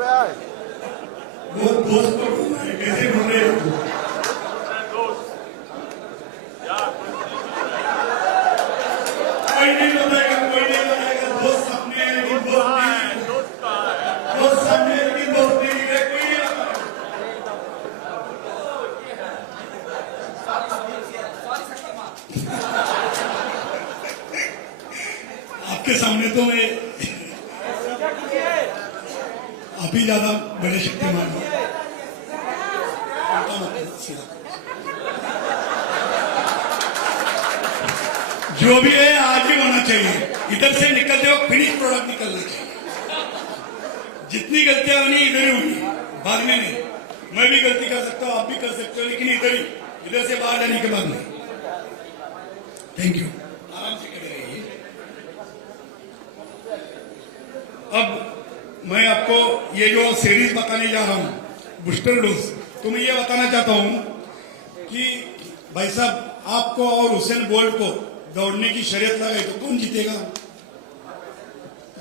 वो दोस्त को कैसे ढूंढ रहे हो? कोई नहीं बताएगा, कोई नहीं बताएगा। दोस्त सामने है लेकिन दोस्त नहीं है। दोस्त सामने है लेकिन दोस्त नहीं है। कोई नहीं बताएगा। आपके सामने तो मैं आप ही ज्यादा बड़े शक्तिमान हो। जो भी है आज ही होना चाहिए। इधर से निकलते हो फिनिश प्रोडक्ट निकलना चाहिए। जितनी गलतियां होनी इधर ही होनी, बाद में नहीं। मैं भी गलती कर सकता हूं, आप भी कर सकते हो, लेकिन इधर ही, इधर से बाहर जाने के बाद नहीं। Thank you. आराम से खड़े रहिए। अब मैं आपको ये जो सीरीज बताने जा रहा हूं बूस्टर डोज, तो मैं ये बताना चाहता हूं कि भाई साहब, आपको और हुसैन बोल्ट को दौड़ने की शर्यत लगाई तो कौन जीतेगा?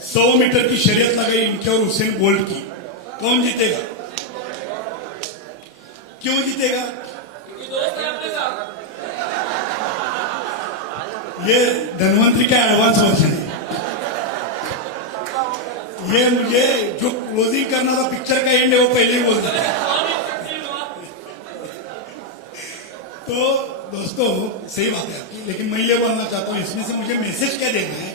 100 मीटर की शर्यत लगाई इनके और हुसैन बोल्ट की, कौन जीतेगा? क्यों जीतेगा? ये धनवंतरी का एडवांस वर्जन है। ये मुझे जो क्लोजिंग करना था पिक्चर का एंड है वो पहले ही बोल दिया। तो दोस्तों सही बात है आपकी, लेकिन मैं ये बोलना चाहता हूं इसमें से मुझे मैसेज क्या देना है।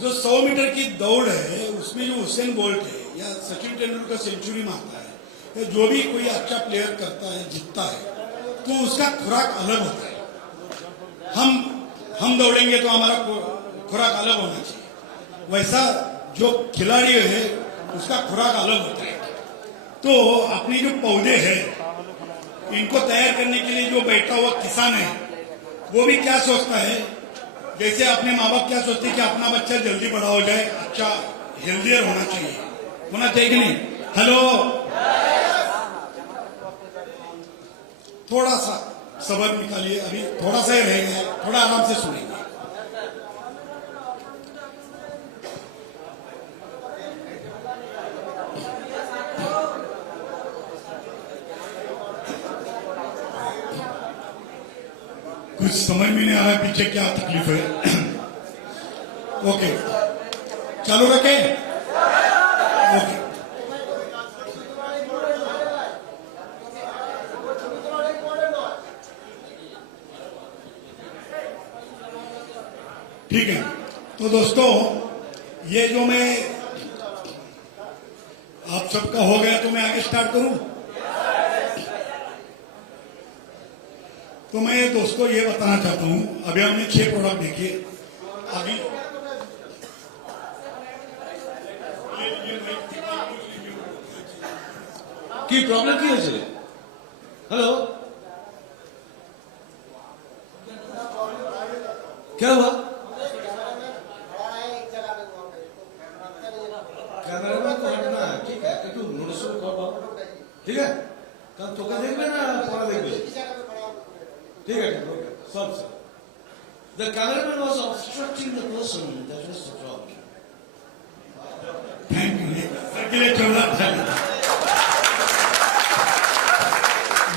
जो 100 मीटर की दौड़ है उसमें जो हुसैन बोल्ट है या सचिन तेंदुलकर सेंचुरी मारता है या जो भी कोई अच्छा प्लेयर करता है, जीतता है, तो उसका खुराक अलग होता है। हम दौड़ेंगे तो हमारा खुराक अलग होना चाहिए। वैसा जो खिलाड़ी है उसका खुराक अलग होता है। तो अपनी जो पौधे हैं इनको तैयार करने के लिए जो बैठा हुआ किसान है वो भी क्या सोचता है, जैसे अपने माँ बाप क्या सोचते हैं कि अपना बच्चा जल्दी बड़ा हो जाए, अच्छा हेल्दियर होना चाहिए कि नहीं? हेलो, थोड़ा सा सब्र निकालिए, अभी थोड़ा सा ही रह गया, थोड़ा आराम से सुनेंगे। कुछ समझ में नहीं आ रहा पीछे क्या तकलीफ है। ओके, चालू रखे। ओके, ठीक है। तो दोस्तों ये जो मैं आप सबका हो गया तो मैं आगे स्टार्ट करूं। तो मैं दोस्तों ये बताना चाहता हूं, अभी हमने 6 प्रोडक्ट देखे। अभी কি প্রবলেম কি হয়েছে? हेलो, क्या हुआ? कैमरामैन को हटना है, ठीक है, একটু নোটিস করো, ঠিক है? কারণ তোকে দেখবে না পরে দেখবে, ঠিক আছে? ওকে, সব সব। The cameraman was obstructing the person, that was the problem. Thank you. Circulate होना चाहिए।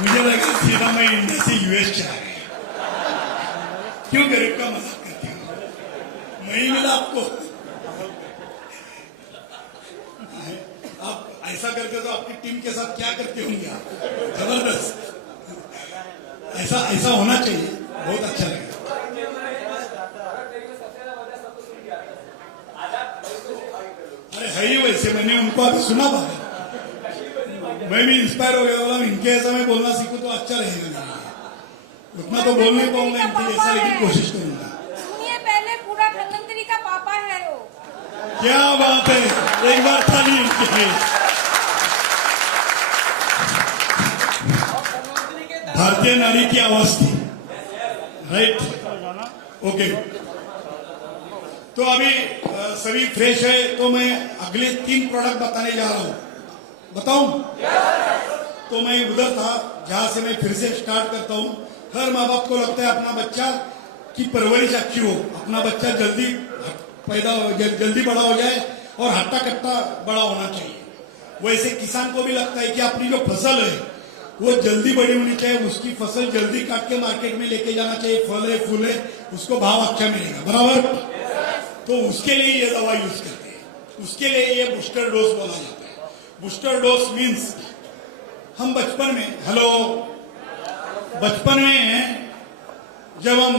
मुझे लगा सीधा मैं इंडिया से यूएस चला गया। क्यों गरीब का मजाक करते हो? मैं ही मिला आपको। आप ऐसा करते तो आपकी टीम के साथ क्या करते होंगे आप? जबरदस्त। ऐसा होना चाहिए, बहुत अच्छा लगा। अरे है ही वैसे, मैंने उनको अभी सुना बात, मैं भी इंस्पायर हो गया, बोला इनके ऐसा मैं बोलना सीखूं तो अच्छा रहेगा। उतना तो बोल नहीं पाऊंगा इनके जैसा, लेकिन कोशिश करूंगा। सुनिए, पहले पूरा धनवंतरी का पापा है वो। क्या बात है, एक बार थाली इनके लिए। भारतीय नारी की आवाज थी, राइट? ओके, तो अभी सभी फ्रेश है, तो मैं अगले 3 प्रोडक्ट बताने जा रहा हूं। बताऊं? तो मैं उधर था जहां से मैं फिर से स्टार्ट करता हूं। हर माँ बाप को लगता है अपना बच्चा की परवरिश अच्छी हो, अपना बच्चा जल्दी पैदा हो, जल्दी बड़ा हो जाए और हट्टा कट्टा बड़ा होना चाहिए। वैसे किसान को भी लगता है कि अपनी जो फसल है वो जल्दी बड़ी होनी चाहिए, उसकी फसल जल्दी काट के मार्केट में लेके जाना चाहिए, फल है फूल है उसको भाव अच्छा मिलेगा, बराबर। तो उसके लिए ये दवा यूज करते हैं, उसके लिए ये बूस्टर डोज बोला जाता है। बूस्टर डोज मीन्स हम बचपन में जब हम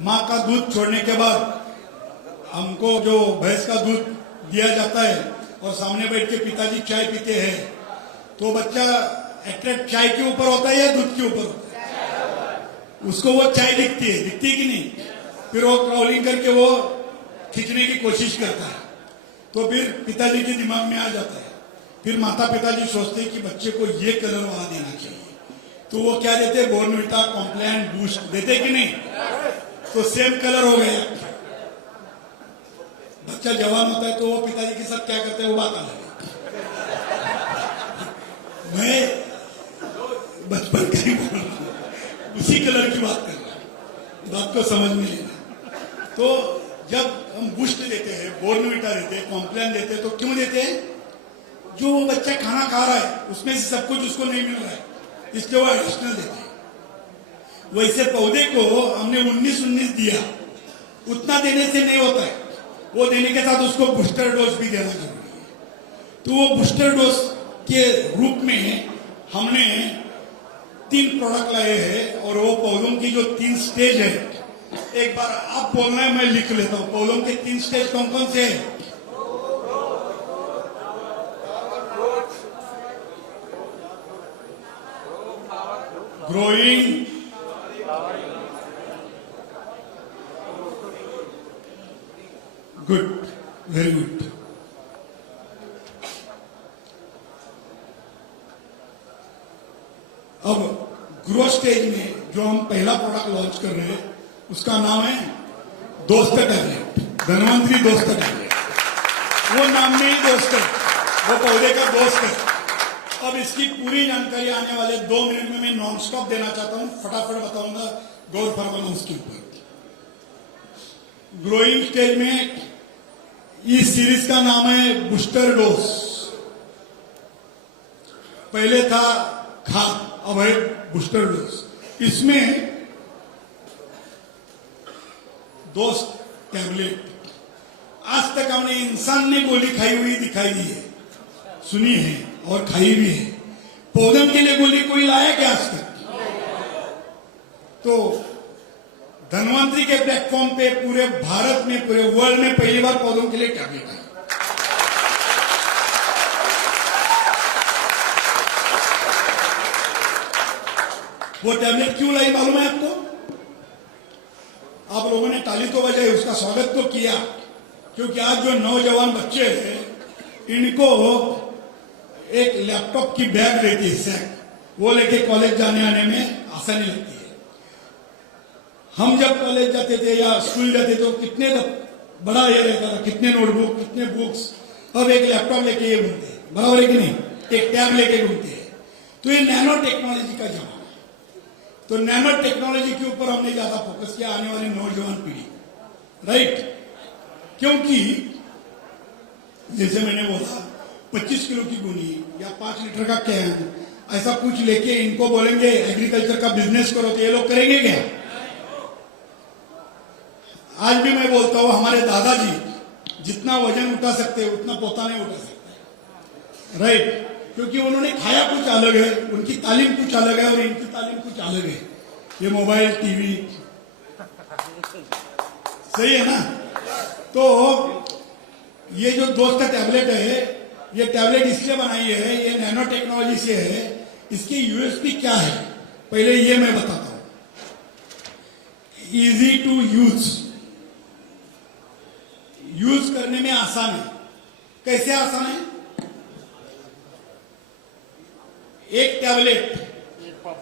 माँ का दूध छोड़ने के बाद हमको जो भैंस का दूध दिया जाता है और सामने बैठ के पिताजी चाय पीते हैं, तो बच्चा अट्रैक्ट चाय के ऊपर होता है या दूध के ऊपर होता है? उसको वो चाय दिखती है कि नहीं? फिर वो क्राउलिंग करके वो खींचने की कोशिश करता है, तो फिर पिताजी के दिमाग में आ जाता है। फिर माता पिताजी सोचते हैं कि बच्चे को ये कलर वाला देना चाहिए, तो वो क्या देते हैं? बॉर्नविटा, कॉम्प्लान, बूस्ट देते कि नहीं? तो सेम कलर हो गया। बच्चा जवान होता है तो वो पिताजी के साथ क्या करते हैं वो बात अलग है। मैं बचपन का ही बोल रहा हूं, उसी कलर की बात कर रहा हूं, बात को समझ में लेना। तो जब हम बूस्ट देते हैं, बॉर्नविटा देते हैं, कॉम्प्लान देते हैं, तो क्यों देते हैं? जो वो बच्चा खाना खा रहा है उसमें से सब कुछ उसको नहीं मिल रहा है, इसलिए वो एडिशनल देते हैं। वैसे पौधे को हमने 19-19 दिया, उतना देने से नहीं होता है, वो देने के साथ उसको बूस्टर डोज भी देना जरूरी है। तो वो बूस्टर डोज के रूप में हमने 3 प्रोडक्ट लाए हैं, और वो पौधों की जो 3 स्टेज है, एक बार आप बोलना है, मैं लिख लेता हूं। पौधों के 3 स्टेज कौन कौन से हैं? Growing, good, very good. अब ग्रो स्टेज में जो हम पहला प्रोडक्ट लॉन्च कर रहे हैं उसका नाम है दोस्त टैबलेट, धनवंतरी दोस्त टैबलेट। वो नाम में ही दोस्त है, वो पौधे का दोस्त है। अब इसकी पूरी जानकारी आने वाले 2 मिनट में मैं नॉन स्टॉप देना चाहता हूं, फटाफट बताऊंगा, गौर फरमाना उसके ऊपर। ग्रोइंग स्टेज में इस सीरीज का नाम है बूस्टर डोज। पहले था खाद, अब है बूस्टर डोज। इसमें दोस्त टैबलेट, आज तक हमने इंसान ने गोली खाई हुई दिखाई दी है, सुनी है और खाई भी है। पौधों के लिए गोली कोई लाया क्या आज तक? तो धनवंतरी के प्लेटफॉर्म पे पूरे भारत में, पूरे वर्ल्ड में पहली बार पौधों के लिए टैबलेट है। वो टैबलेट क्यों लाई मालूम है आपको? आप लोगों ने ताली तो बजाई, उसका स्वागत तो किया, क्योंकि आज जो नौजवान बच्चे हैं इनको एक लैपटॉप की बैग रहती है, सैक, वो लेके कॉलेज जाने आने में आसानी लगती है। हम जब कॉलेज जाते थे या स्कूल जाते थे तो कितने बड़ा ये रहता था, कितने नोटबुक, कितने बुक्स। अब एक लैपटॉप लेके ये घूमते हैं, बराबर है कि नहीं? एक टैब लेके घूमते हैं। तो ये नैनो टेक्नोलॉजी का जमाना है। तो नैनो टेक्नोलॉजी के ऊपर हमने ज्यादा फोकस किया, आने वाली नौजवान पीढ़ी, राइट? क्योंकि जैसे मैंने बोला 25 किलो की गोली या 5 लीटर का कैन, ऐसा कुछ लेके इनको बोलेंगे एग्रीकल्चर का बिजनेस करो, तो ये लोग करेंगे क्या? आज भी मैं बोलता हूं, हमारे दादाजी जितना वजन उठा सकते हैं उतना पोता नहीं उठा सकते, राइट? क्योंकि उन्होंने खाया कुछ अलग है, उनकी तालीम कुछ अलग है और इनकी तालीम कुछ अलग है। ये मोबाइल, टीवी, सही है ना? तो ये जो दोस्त का टैबलेट है, ये टैबलेट इसलिए बनाई है, ये नैनो टेक्नोलॉजी से है। इसकी यूएसपी क्या है पहले ये मैं बताता हूं। इजी टू यूज करने में आसान है। कैसे आसान है? एक टैबलेट,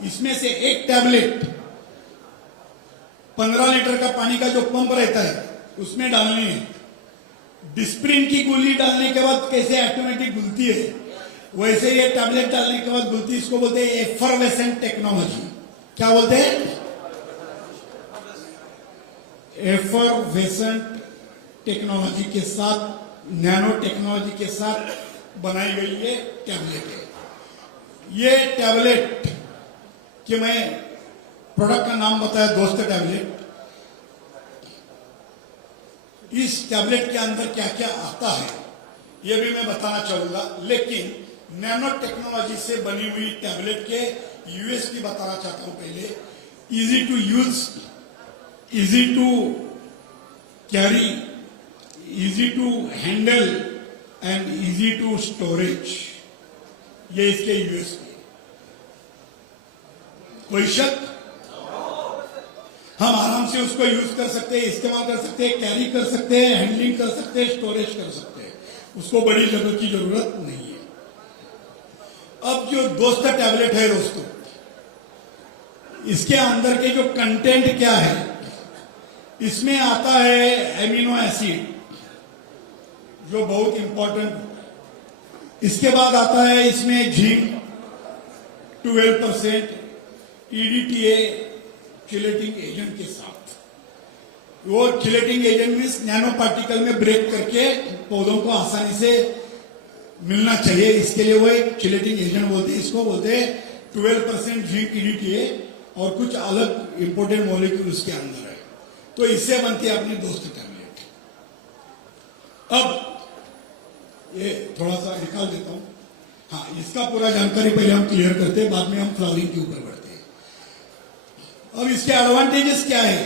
इसमें से एक टैबलेट 15 लीटर का पानी का जो पंप रहता है उसमें डालनी है। डिस्प्रिन की गोली डालने के बाद कैसे ऑटोमेटिक घुलती है, वैसे ये टैबलेट डालने के बाद घुलती है। इसको बोलते हैं एफरवेसेंट टेक्नोलॉजी। क्या बोलते हैं? एफरवेसेंट टेक्नोलॉजी के साथ, नैनो टेक्नोलॉजी के साथ बनाई गई ये टैबलेट है। ये टैबलेट कि मैं प्रोडक्ट का नाम बताया दोस्त टैबलेट। इस टैबलेट के अंदर क्या क्या आता है ये भी मैं बताना चाहूंगा, लेकिन नैनो टेक्नोलॉजी से बनी हुई टैबलेट के यूएसपी बताना चाहता हूं। पहले easy to use, easy to carry, easy to handle and easy to storage, ये इसके यूएसपी। कोई शक? हम आराम से उसको यूज कर सकते हैं, इस्तेमाल कर सकते हैं, कैरी कर सकते हैं, हैंडलिंग कर सकते हैं, स्टोरेज कर सकते हैं। उसको बड़ी जगह की जरूरत नहीं है। अब जो दोस्त टैबलेट है दोस्तों, इसके अंदर के जो कंटेंट क्या है, इसमें आता है एमिनो एसिड जो बहुत इंपॉर्टेंट होता है। इसके बाद आता है इसमें जिंक 12%, ईडीटीए चिलेटिंग एजेंट के साथ। वो chelating agent means nano particle में ब्रेक करके पौधों को आसानी से मिलना चाहिए, इसके लिए वो एक चिलेटिंग एजेंट बोलते हैं। इसको बोलते हैं 12% जिंक, ईडीटीए और कुछ अलग इंपोर्टेंट मॉलिक्यूल उसके अंदर है। तो इससे बनती है अपनी दोस्त टैबलेट। अब ये थोड़ा सा निकाल देता हूं। हाँ, इसका पूरा जानकारी पहले हम क्लियर करते हैं, बाद में हम फ्लावरिंग के ऊपर बढ़ते हैं। अब इसके एडवांटेजेस क्या है,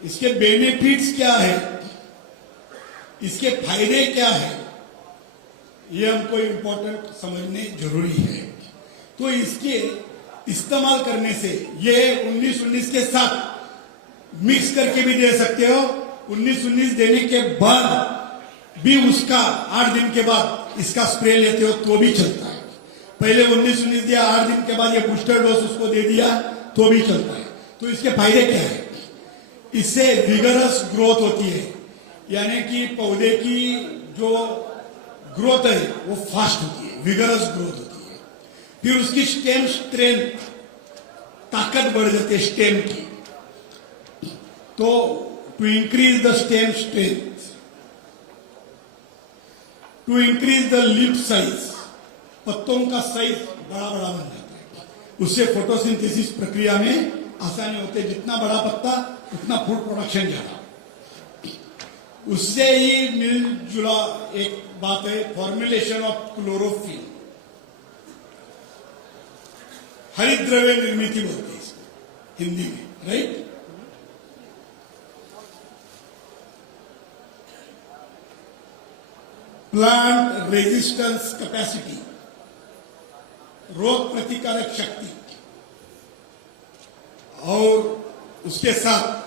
इसके बेनिफिट्स क्या है, इसके फायदे क्या है, ये हमको इंपॉर्टेंट समझने जरूरी है। तो इसके इस्तेमाल करने से ये 19-19 के साथ मिक्स करके भी दे सकते हो। 19-19 देने के बाद भी उसका 8 दिन के बाद इसका स्प्रे लेते हो तो भी चलता है। पहले 19-19 दिया, 8 दिन के बाद ये बूस्टर डोज उसको दे दिया तो भी चलता है। तो इसके फायदे क्या है? इससे विगरस ग्रोथ होती है, यानी कि पौधे की जो ग्रोथ है वो फास्ट होती है, विगरस ग्रोथ होती है। फिर उसकी स्टेम स्ट्रेंथ, ताकत बढ़ जाती है स्टेम की। तो to increase the stem strength, to increase the leaf size, पत्तों का साइज बड़ा बड़ा बन जाता है। उससे फोटोसिंथेसिस प्रक्रिया में आसानी होती है। जितना बड़ा पत्ता उतना फूड प्रोडक्शन ज्यादा। उससे ही मिलजुला एक बात है फॉर्मुलेशन ऑफ क्लोरोफिल, हरित द्रव्य निर्मिति बोलते हैं इसको हिंदी में, राइट। प्लांट रेजिस्टेंस कैपेसिटी, रोग प्रतिकारक शक्ति, और उसके साथ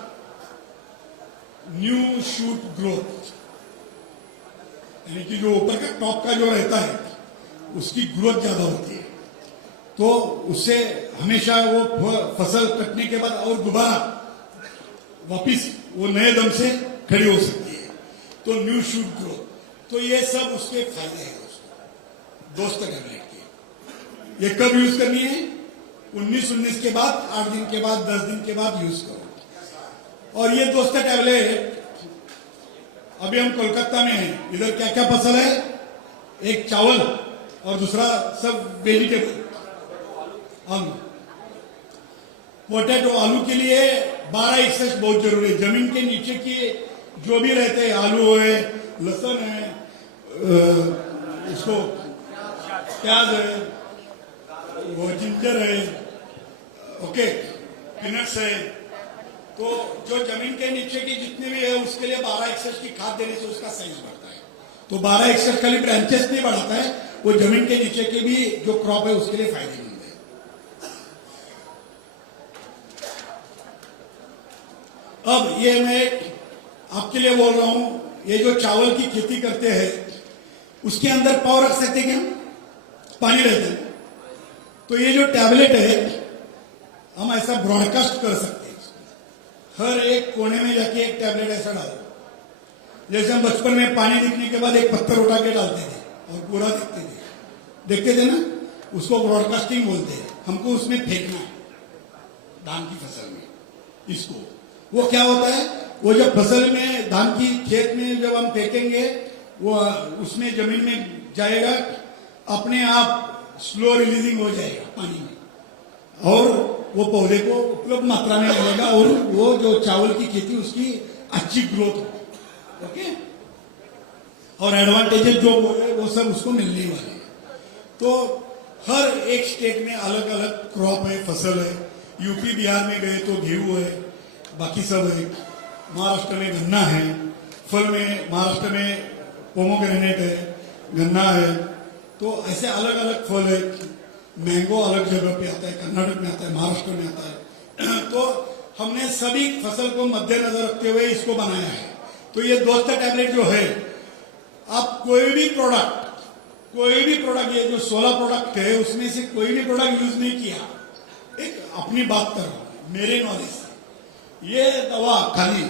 न्यू शूट ग्रोथ, यानी कि जो ऊपर का टॉप का जो रहता है उसकी ग्रोथ ज्यादा होती है। तो उससे हमेशा वो फसल कटने के बाद और दोबारा वापिस वो नए दम से खड़ी हो सकती है। तो न्यू शूट ग्रोथ, तो ये सब उसके फायदे हैं दोस्त टैबलेट के। ये कब यूज करनी है? 19-19 के बाद, 8 दिन के बाद, 10 दिन के बाद यूज करो। और ये दोस्त टैबलेट अभी हम कोलकाता में हैं, इधर क्या क्या फसल है? एक चावल और दूसरा सब वेजिटेबल, आलू, पोटैटो। आलू के लिए 12 एक्सेस बहुत जरूरी है। जमीन के नीचे के जो भी रहते हैं, आलू है, लहसुन है, इसको प्याज है, वो जिंजर है, ओके, पीनट्स है। तो जो जमीन के नीचे की जितने भी है उसके लिए 12 एक्सेस की खाद देने से उसका साइज बढ़ता है। तो 12 एक्सेस खाली ब्रांचेस नहीं बढ़ाता है, वो जमीन के नीचे के भी जो क्रॉप है उसके लिए फायदेमंद है। अब ये मैं आपके लिए बोल रहा हूं, ये जो चावल की खेती करते हैं उसके अंदर पाव रख सकते क्या? पानी रहता है। तो ये जो टैबलेट है हम ऐसा ब्रॉडकास्ट कर सकते हैं, हर एक कोने में जाके एक टैबलेट ऐसा डाल दो। जैसे हम बचपन में पानी दिखने के बाद एक पत्थर उठा के डालते थे और पूरा देखते थे ना, उसको ब्रॉडकास्टिंग बोलते हैं। हमको उसमें फेंकना है धान की फसल में इसको। वो क्या होता है, वो जब फसल में धान की खेत में जब हम फेंकेंगे वो उसमें जमीन में जाएगा, अपने आप स्लो रिलीजिंग हो जाएगा पानी में, और वो पौधे को उपलब्ध मात्रा में मिलेगा, और वो जो चावल की खेती उसकी अच्छी ग्रोथ होगी। ओके, और एडवांटेजेस जो बोले वो सब उसको मिलने वाले हैं। तो हर एक स्टेट में अलग अलग क्रॉप है, फसल है। यूपी बिहार में गए तो गेहूं है, बाकी सब है। महाराष्ट्र में गन्ना है, फल में महाराष्ट्र में पोमोग्रेनेट है, गन्ना है। तो ऐसे अलग अलग फल है। मैंगो अलग जगह पे आता है, कर्नाटक में आता है, महाराष्ट्र में आता है। तो हमने सभी फसल को मद्देनजर रखते हुए इसको बनाया है। तो ये दोस्त टैबलेट जो है, आप कोई भी प्रोडक्ट, ये जो 16 प्रोडक्ट है उसमें से कोई भी प्रोडक्ट यूज नहीं किया। एक अपनी बात कर रहा हूं मेरे नॉलेज से। ये दवा खाली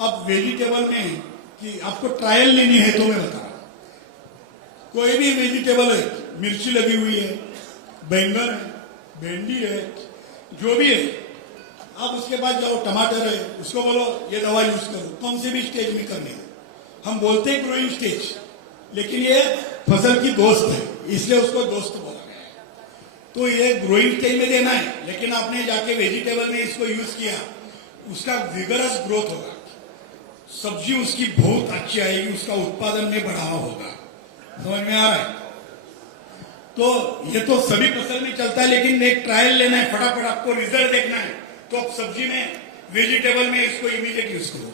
अब वेजिटेबल में कि आपको ट्रायल लेनी है तो मैं बता रहा हूं। कोई भी वेजिटेबल है, मिर्ची लगी हुई है, बैंगन है, भिंडी है, जो भी है, आप उसके बाद जाओ, टमाटर है, उसको बोलो ये दवा यूज करो, कौन से भी स्टेज में करनी है। हम बोलते हैं ग्रोइंग स्टेज, लेकिन ये फसल की दोस्त है, इसलिए उसको दोस्त बोला गया है। तो ये ग्रोइंग स्टेज में देना है, लेकिन आपने जाके वेजिटेबल में इसको यूज किया, उसका विगरस ग्रोथ होगा, सब्जी उसकी बहुत अच्छी आएगी, उसका उत्पादन में बढ़ावा होगा। समझ में आ रहा है? तो ये तो सभी फसल में चलता है, लेकिन एक ट्रायल लेना है, फटाफट आपको रिजल्ट देखना है, तो आप सब्जी में, वेजिटेबल में इसको इमीडिएट यूज करो।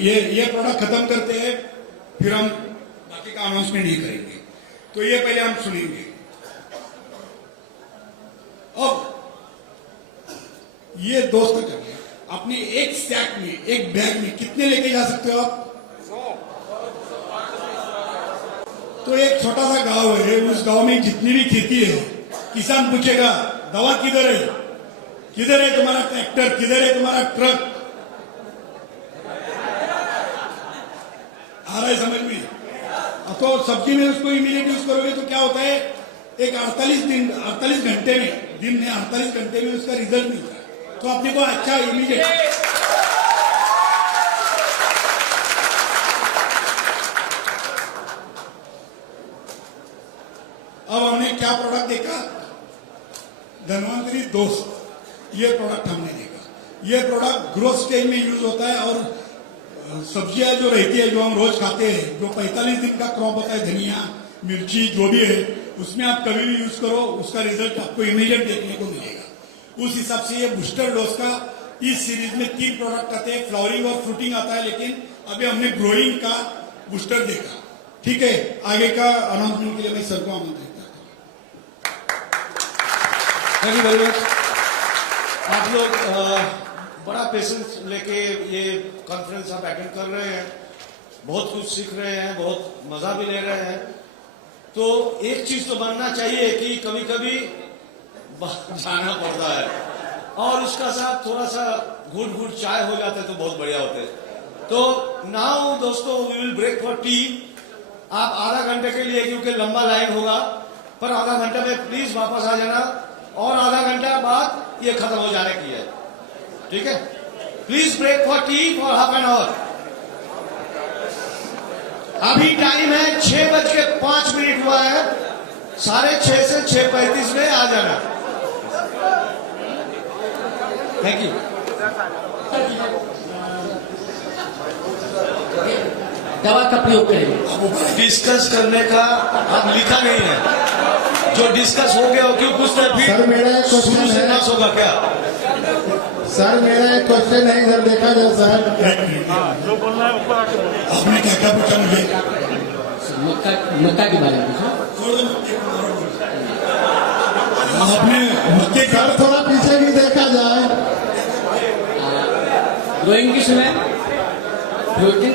ये प्रोडक्ट खत्म करते हैं, फिर हम बाकी का अनाउंसमेंट नहीं करेंगे। तो ये पहले हम सुनेंगे। अब ये दोस्त करिए, अपने एक सैक में, एक बैग में कितने लेके जा सकते हो आप? तो एक छोटा सा गांव है, उस गांव में जितनी भी खेती है, किसान पूछेगा दवा किधर है, किधर है तुम्हारा ट्रैक्टर, किधर है तुम्हारा ट्रक? आ रहा है समझ में? तो सब्जी में उसको इमीडिएट यूज करोगे तो क्या होता है, एक 48 घंटे में, दिन में 48 घंटे में उसका रिजल्ट मिलता है। तो अपने को अच्छा इमीडिएट। अब हमने क्या प्रोडक्ट देखा? धन्वंतरी दोस्त, ये प्रोडक्ट हमने देखा। ये प्रोडक्ट ग्रोथ स्टेज में यूज होता है, और सब्जियां जो रहती है, जो हम रोज खाते हैं, जो 45 दिन का क्रॉप होता है, धनिया, मिर्ची, जो भी है, उसमें आप कभी भी यूज करो, उसका रिजल्ट आपको इमीडिएट देखने को मिलेगा। उस हिसाब से ये बूस्टर डोज का इस सीरीज में 3 प्रोडक्ट आते हैं। फ्लावरिंग और फ्रूटिंग आता है, लेकिन अभी हमने ग्रोइंग का बूस्टर देखा। ठीक है, आगे का अनाउंसमेंट के लिए मैं सर को आमंत्रित करता हूं। Thank you very much. आप लोग बड़ा पेशेंस लेके ये कॉन्फ्रेंस आप अटेंड कर रहे हैं, बहुत कुछ सीख रहे हैं, बहुत मजा भी ले रहे हैं। तो एक चीज तो बनना चाहिए कि कभी कभी जाना पड़ता है, और उसका साथ थोड़ा सा घुट चाय हो जाते तो बहुत बढ़िया होते। तो नाउ दोस्तों, we will break for tea. आप आधा घंटे के लिए, क्योंकि लंबा लाइन होगा, पर आधा घंटे में प्लीज वापस आ जाना, और आधा घंटा बाद ये खत्म हो जाने की है। ठीक है, please break for tea for half an hour. अभी टाइम है 6:05 हुआ है, 6:30 से 6:35 में आ जाना। Thank you. दवा का प्रयोग करें। डिस्कस करने का अब लिखा नहीं है, जो डिस्कस हो गया हो, क्यों कुछ तो फिर सर, मेरा एक क्वेश्चन है। लॉस होगा क्या? सर, मेरा एक क्वेश्चन है, इधर देखा जाए सर। आपने क्या क्या पूछा मुझे? मक्का के बारे में पूछा। आपने मक्के का सर, थोड़ा पीछे भी देखा जाए। ग्रोइंग के समय, फ्रूट के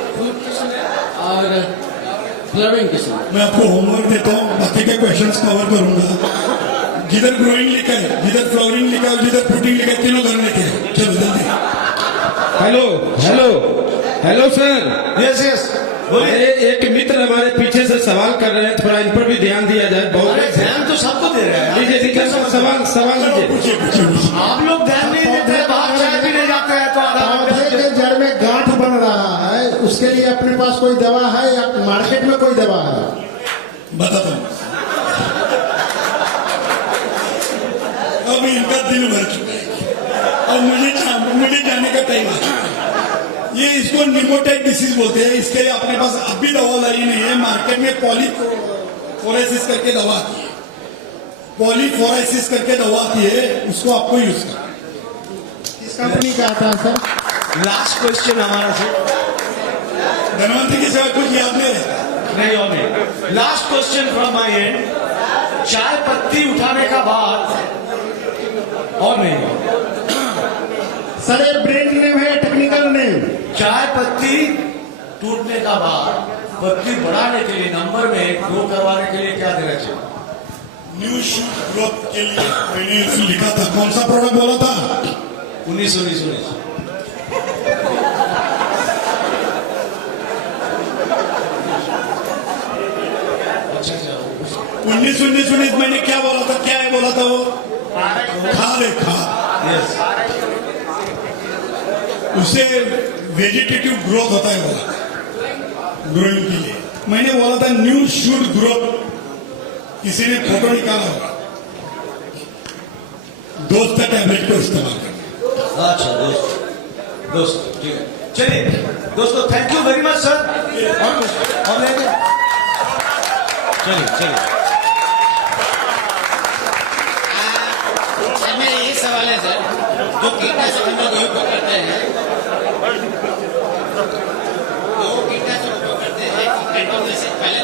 समय, और फ्लावरिंग के समय। मैं आपको होमवर्क देता हूँ, बाकी के क्वेश्चंस कवर करूंगा। जिधर ग्रोइंग लिखा है, जिधर फ्लावरिंग लिखा है, जिधर फ्रूटिंग लिखा है, तीनों घर लेके चलो जल्दी। Hello hello hello sir. Yes yes. बोलिए। एक मित्र हमारे पीछे से सवाल कर रहे हैं, थोड़ा इन पर भी ध्यान दिया जाए। अरे बहुत ध्यान तो सबको दे रहे हैं। लीजिए लीजिए, सवाल चलो लीजिए। पूछिए पूछिए पूछिए। आप लोग ध्यान नहीं देते, बाहर चाय पीने जाते हैं तो आधा पौधे घंटे के जड़ में गांठ बन रहा है, उसके लिए अपने पास कोई दवा है या मार्केट में कोई दवा है? बताता हूँ। अब इनका दिल भर चुका है। अब मुझे जाने का टाइम आ चुका है। ये इसको निमोटाइड डिसीज बोलते हैं। इसके लिए अपने पास अभी दवा लाई नहीं है। मार्केट में पॉलीफोरेसिस करके दवा आती है। पॉलीफोरेसिस करके दवा आती है, उसको आपको यूज करना। किस कंपनी का आता है सर? लास्ट क्वेश्चन हमारा से धनवंतरी के सिवा कुछ याद नहीं रहता। नहीं और नहीं। Last question from my and. चाय पत्ती उठाने का बाद और नहीं, सर ये ब्रेन नेम है, टेक्निकल नेम। चाय पत्ती टूटने का बाद पत्ती बढ़ाने के लिए नंबर में ग्रो करवाने के लिए क्या देना चाहिए? न्यू शूट ग्रोथ के लिए मैंने लिखा था। कौन सा प्रोडक्ट बोला था? 1919। अच्छा 1919 मैंने क्या बोला था? क्या है बोला था वो? खाद है, खाद। यस। उससे वेजिटेटिव ग्रोथ होता है बोला, ग्रोइंग के लिए। मैंने बोला था न्यू शूट ग्रोथ। किसी ने फोटो निकाला होगा। दोस्त का टैबलेट को इस्तेमाल करना। अच्छा दोस्त ठीक है। चलिए दोस्तों, thank you very much sir. और लेंगे? चलिए सर मेरा ये सवाल है सर, जो कीटनाशक हम लोग उपयोग करते हैं, घंटों में से पहले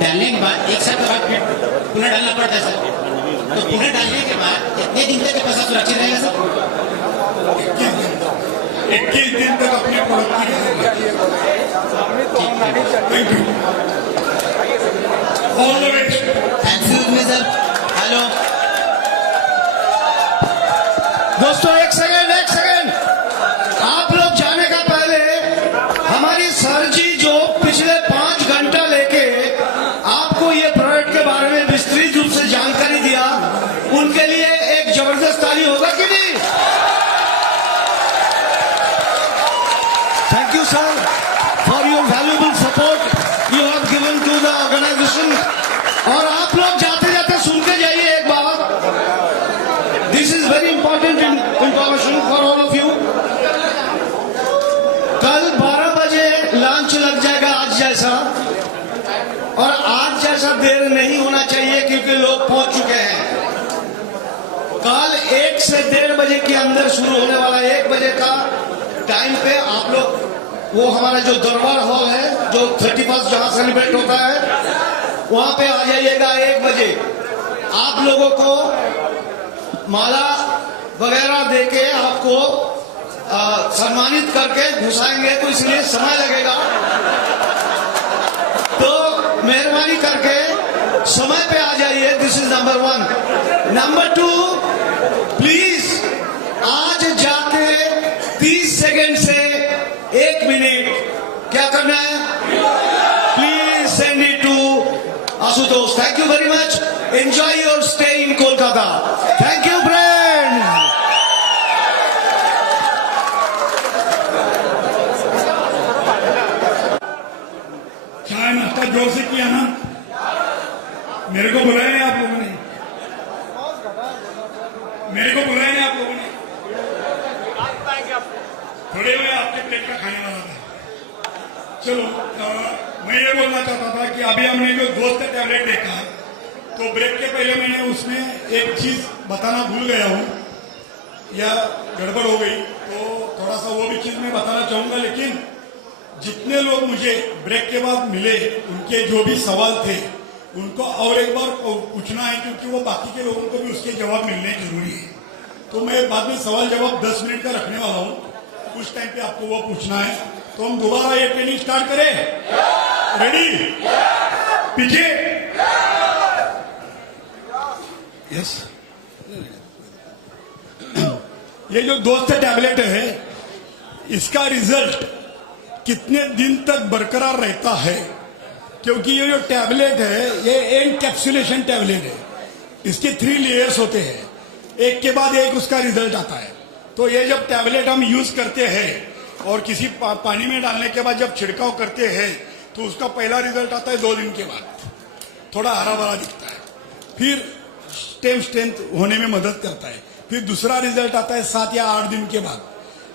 डालने के बाद एक साल के बाद फिर पुनः डालना पड़ता है सर। तो पुनः डालने के बाद कितने दिन तक पैसा सुरक्षित रहेगा सर? 21 दिन तक अपने प्रोडक्ट की thank you. All the best. Thanks you sir. Hello दोस्तों, एक सेकेंड। आप लोग जाने का पहले हमारी सर जी जो पिछले 5 घंटा लेके आपको ये प्रोडक्ट के बारे में विस्तृत रूप से जानकारी दिया, उनके लिए एक जबरदस्त ताली होगा कि नहीं? Thank you sir for your valuable support you have given to the organisation. और आप लोग जाते जाते सुन के जाइए एक बार। This is very important information for all of you. कल 12 बजे लंच लग जाएगा आज जैसा, और आज जैसा देर नहीं होना चाहिए क्योंकि लोग पहुंच चुके हैं। कल 1 से 1:30 बजे के अंदर शुरू होने वाला 1 बजे का टाइम पे आप लोग वो हमारा जो दरबार हॉल है, जो 31 जहां सेलिब्रेट होता है, वहां पे आ जाइएगा 1 बजे। आप लोगों को माला वगैरह देके आपको सम्मानित करके घुसाएंगे, तो इसलिए समय लगेगा। तो मेहरबानी करके समय पे आ जाइए। This is number 1। Number 2, please आज जाके 30 सेकेंड से 1 मिनट क्या करना है? Please send it to Ashutosh. Thank you very much. Enjoy your stay in Kolkata. Thank you friend. चाय नाश्ता जोर से किया ना? मेरे को बुलाया नहीं आप लोगों ने? मेरे को बुलाया नहीं आप लोगों ने? थोड़े में आपके पेट का खाने वाला था। चलो मैं ये बोलना चाहता था कि अभी हमने जो दोस्त का टैबलेट देखा, तो ब्रेक के पहले मैंने उसमें एक चीज बताना भूल गया हूं या गड़बड़ हो गई, तो थोड़ा सा वो भी चीज मैं बताना चाहूंगा। लेकिन जितने लोग मुझे ब्रेक के बाद मिले, उनके जो भी सवाल थे उनको और एक बार पूछना है, क्योंकि वो बाकी के लोगों को भी उसके जवाब मिलने जरूरी है। तो मैं बाद में सवाल जवाब 10 मिनट का रखने वाला हूं। उस टाइम पे आपको वो पूछना है। तो हम दोबारा ये ट्रेनिंग स्टार्ट करें? रेडी? पीछे यस। ये जो दोस्त टैबलेट है, इसका रिजल्ट कितने दिन तक बरकरार रहता है, क्योंकि ये जो टैबलेट है ये एनकैप्सुलेशन टैबलेट है, इसके 3 लेयर्स होते हैं, एक के बाद एक उसका रिजल्ट आता है। तो ये जब टैबलेट हम यूज करते हैं और किसी पानी में डालने के बाद जब छिड़काव करते हैं तो उसका पहला रिजल्ट आता है 2 दिन के बाद, थोड़ा हरा भरा दिखता है, फिर स्टेम स्ट्रेंथ होने में मदद करता है, फिर दूसरा रिजल्ट आता है 7 या 8 दिन के बाद,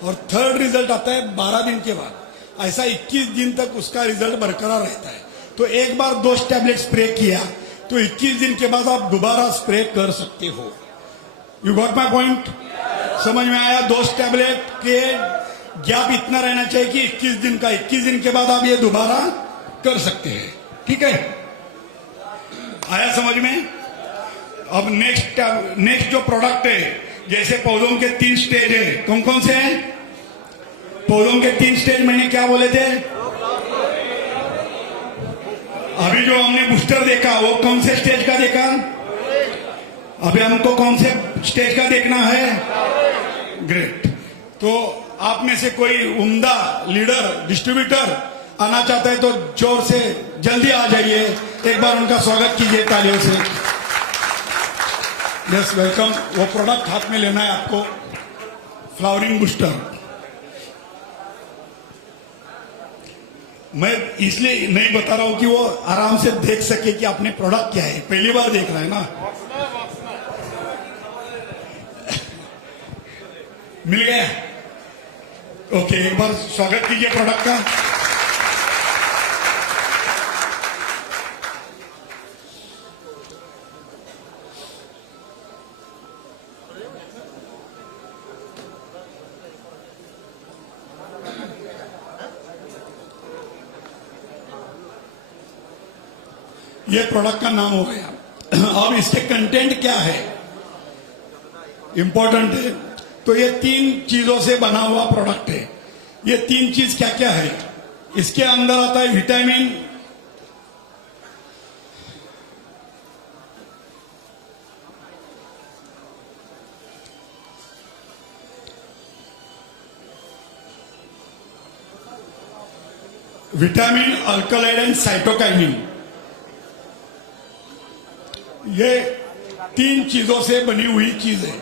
और थर्ड रिजल्ट आता है 12 दिन के बाद। ऐसा 21 दिन तक उसका रिजल्ट बरकरार रहता है। तो एक बार 2 टैबलेट स्प्रे किया तो 21 दिन के बाद आप दोबारा स्प्रे कर सकते हो। You got my point? समझ में आया? 2 टैबलेट के गैप इतना रहना चाहिए कि 21 दिन का, 21 दिन के बाद आप ये दोबारा कर सकते हैं। ठीक है, आया समझ में? अब नेक्स्ट जो प्रोडक्ट है, जैसे पौधों के 3 स्टेज है, कौन कौन से हैं? पौधों के 3 स्टेज मैंने क्या बोले थे? अभी जो हमने बूस्टर देखा वो कौन से स्टेज का देखा? अभी हमको कौन से स्टेज का देखना है? ग्रेट। तो आप में से कोई उम्दा लीडर, डिस्ट्रीब्यूटर आना चाहता है तो जोर से जल्दी आ जाइए, एक बार उनका स्वागत कीजिए तालियों से। Yes, welcome. वो प्रोडक्ट हाथ में लेना है आपको, फ्लावरिंग बूस्टर। मैं इसलिए नहीं बता रहा हूं कि वो आराम से देख सके कि आपने प्रोडक्ट क्या है, पहली बार देख रहा है ना। मिल गया? ओके, एक बार स्वागत कीजिए प्रोडक्ट का। ये प्रोडक्ट का नाम हो गया। अब इसके कंटेंट क्या है, इंपॉर्टेंट है। तो ये 3 चीजों से बना हुआ प्रोडक्ट है। ये 3 चीज क्या क्या है? इसके अंदर आता है विटामिन, अल्कलॉइड एंड साइटोकाइनिन। ये 3 चीजों से बनी हुई चीज है।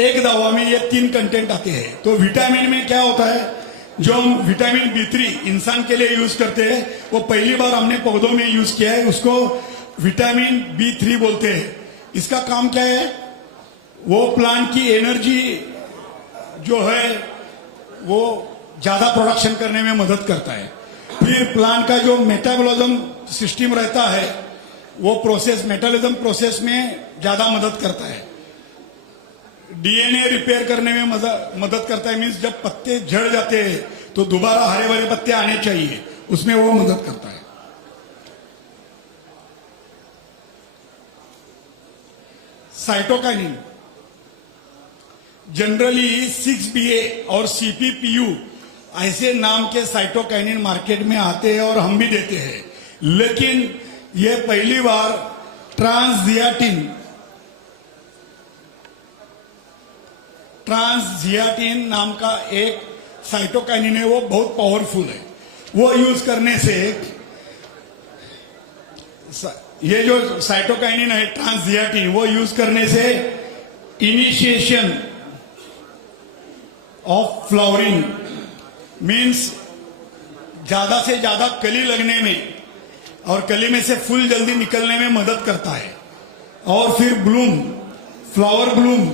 एक दवा में ये 3 कंटेंट आते हैं। तो विटामिन में क्या होता है? जो हम विटामिन B3 इंसान के लिए यूज करते हैं, वो पहली बार हमने पौधों में यूज किया है, उसको विटामिन B3 बोलते हैं। इसका काम क्या है? वो प्लांट की एनर्जी जो है वो ज्यादा प्रोडक्शन करने में मदद करता है। फिर प्लांट का जो मेटाबॉलिज्म सिस्टम रहता है वो मेटाबॉलिज्म प्रोसेस में ज्यादा मदद करता है। डीएनए रिपेयर करने में मदद करता है। मीन्स जब पत्ते झड़ जाते हैं तो दोबारा हरे भरे पत्ते आने चाहिए, उसमें वो मदद करता है। साइटोकाइनिन जनरली 6BA और CPPU ऐसे नाम के साइटोकाइनिन मार्केट में आते हैं और हम भी देते हैं, लेकिन ये पहली बार ट्रांसजियाटिन नाम का एक साइटोकाइनिन है, वो बहुत पावरफुल है। वो यूज करने से ये जो साइटोकाइनिन है ट्रांसजियाटिन, वो यूज करने से इनिशिएशन ऑफ फ्लावरिंग मीन्स ज्यादा से ज्यादा कली लगने में और कली में से फूल जल्दी निकलने में मदद करता है। और फिर फ्लावर ब्लूम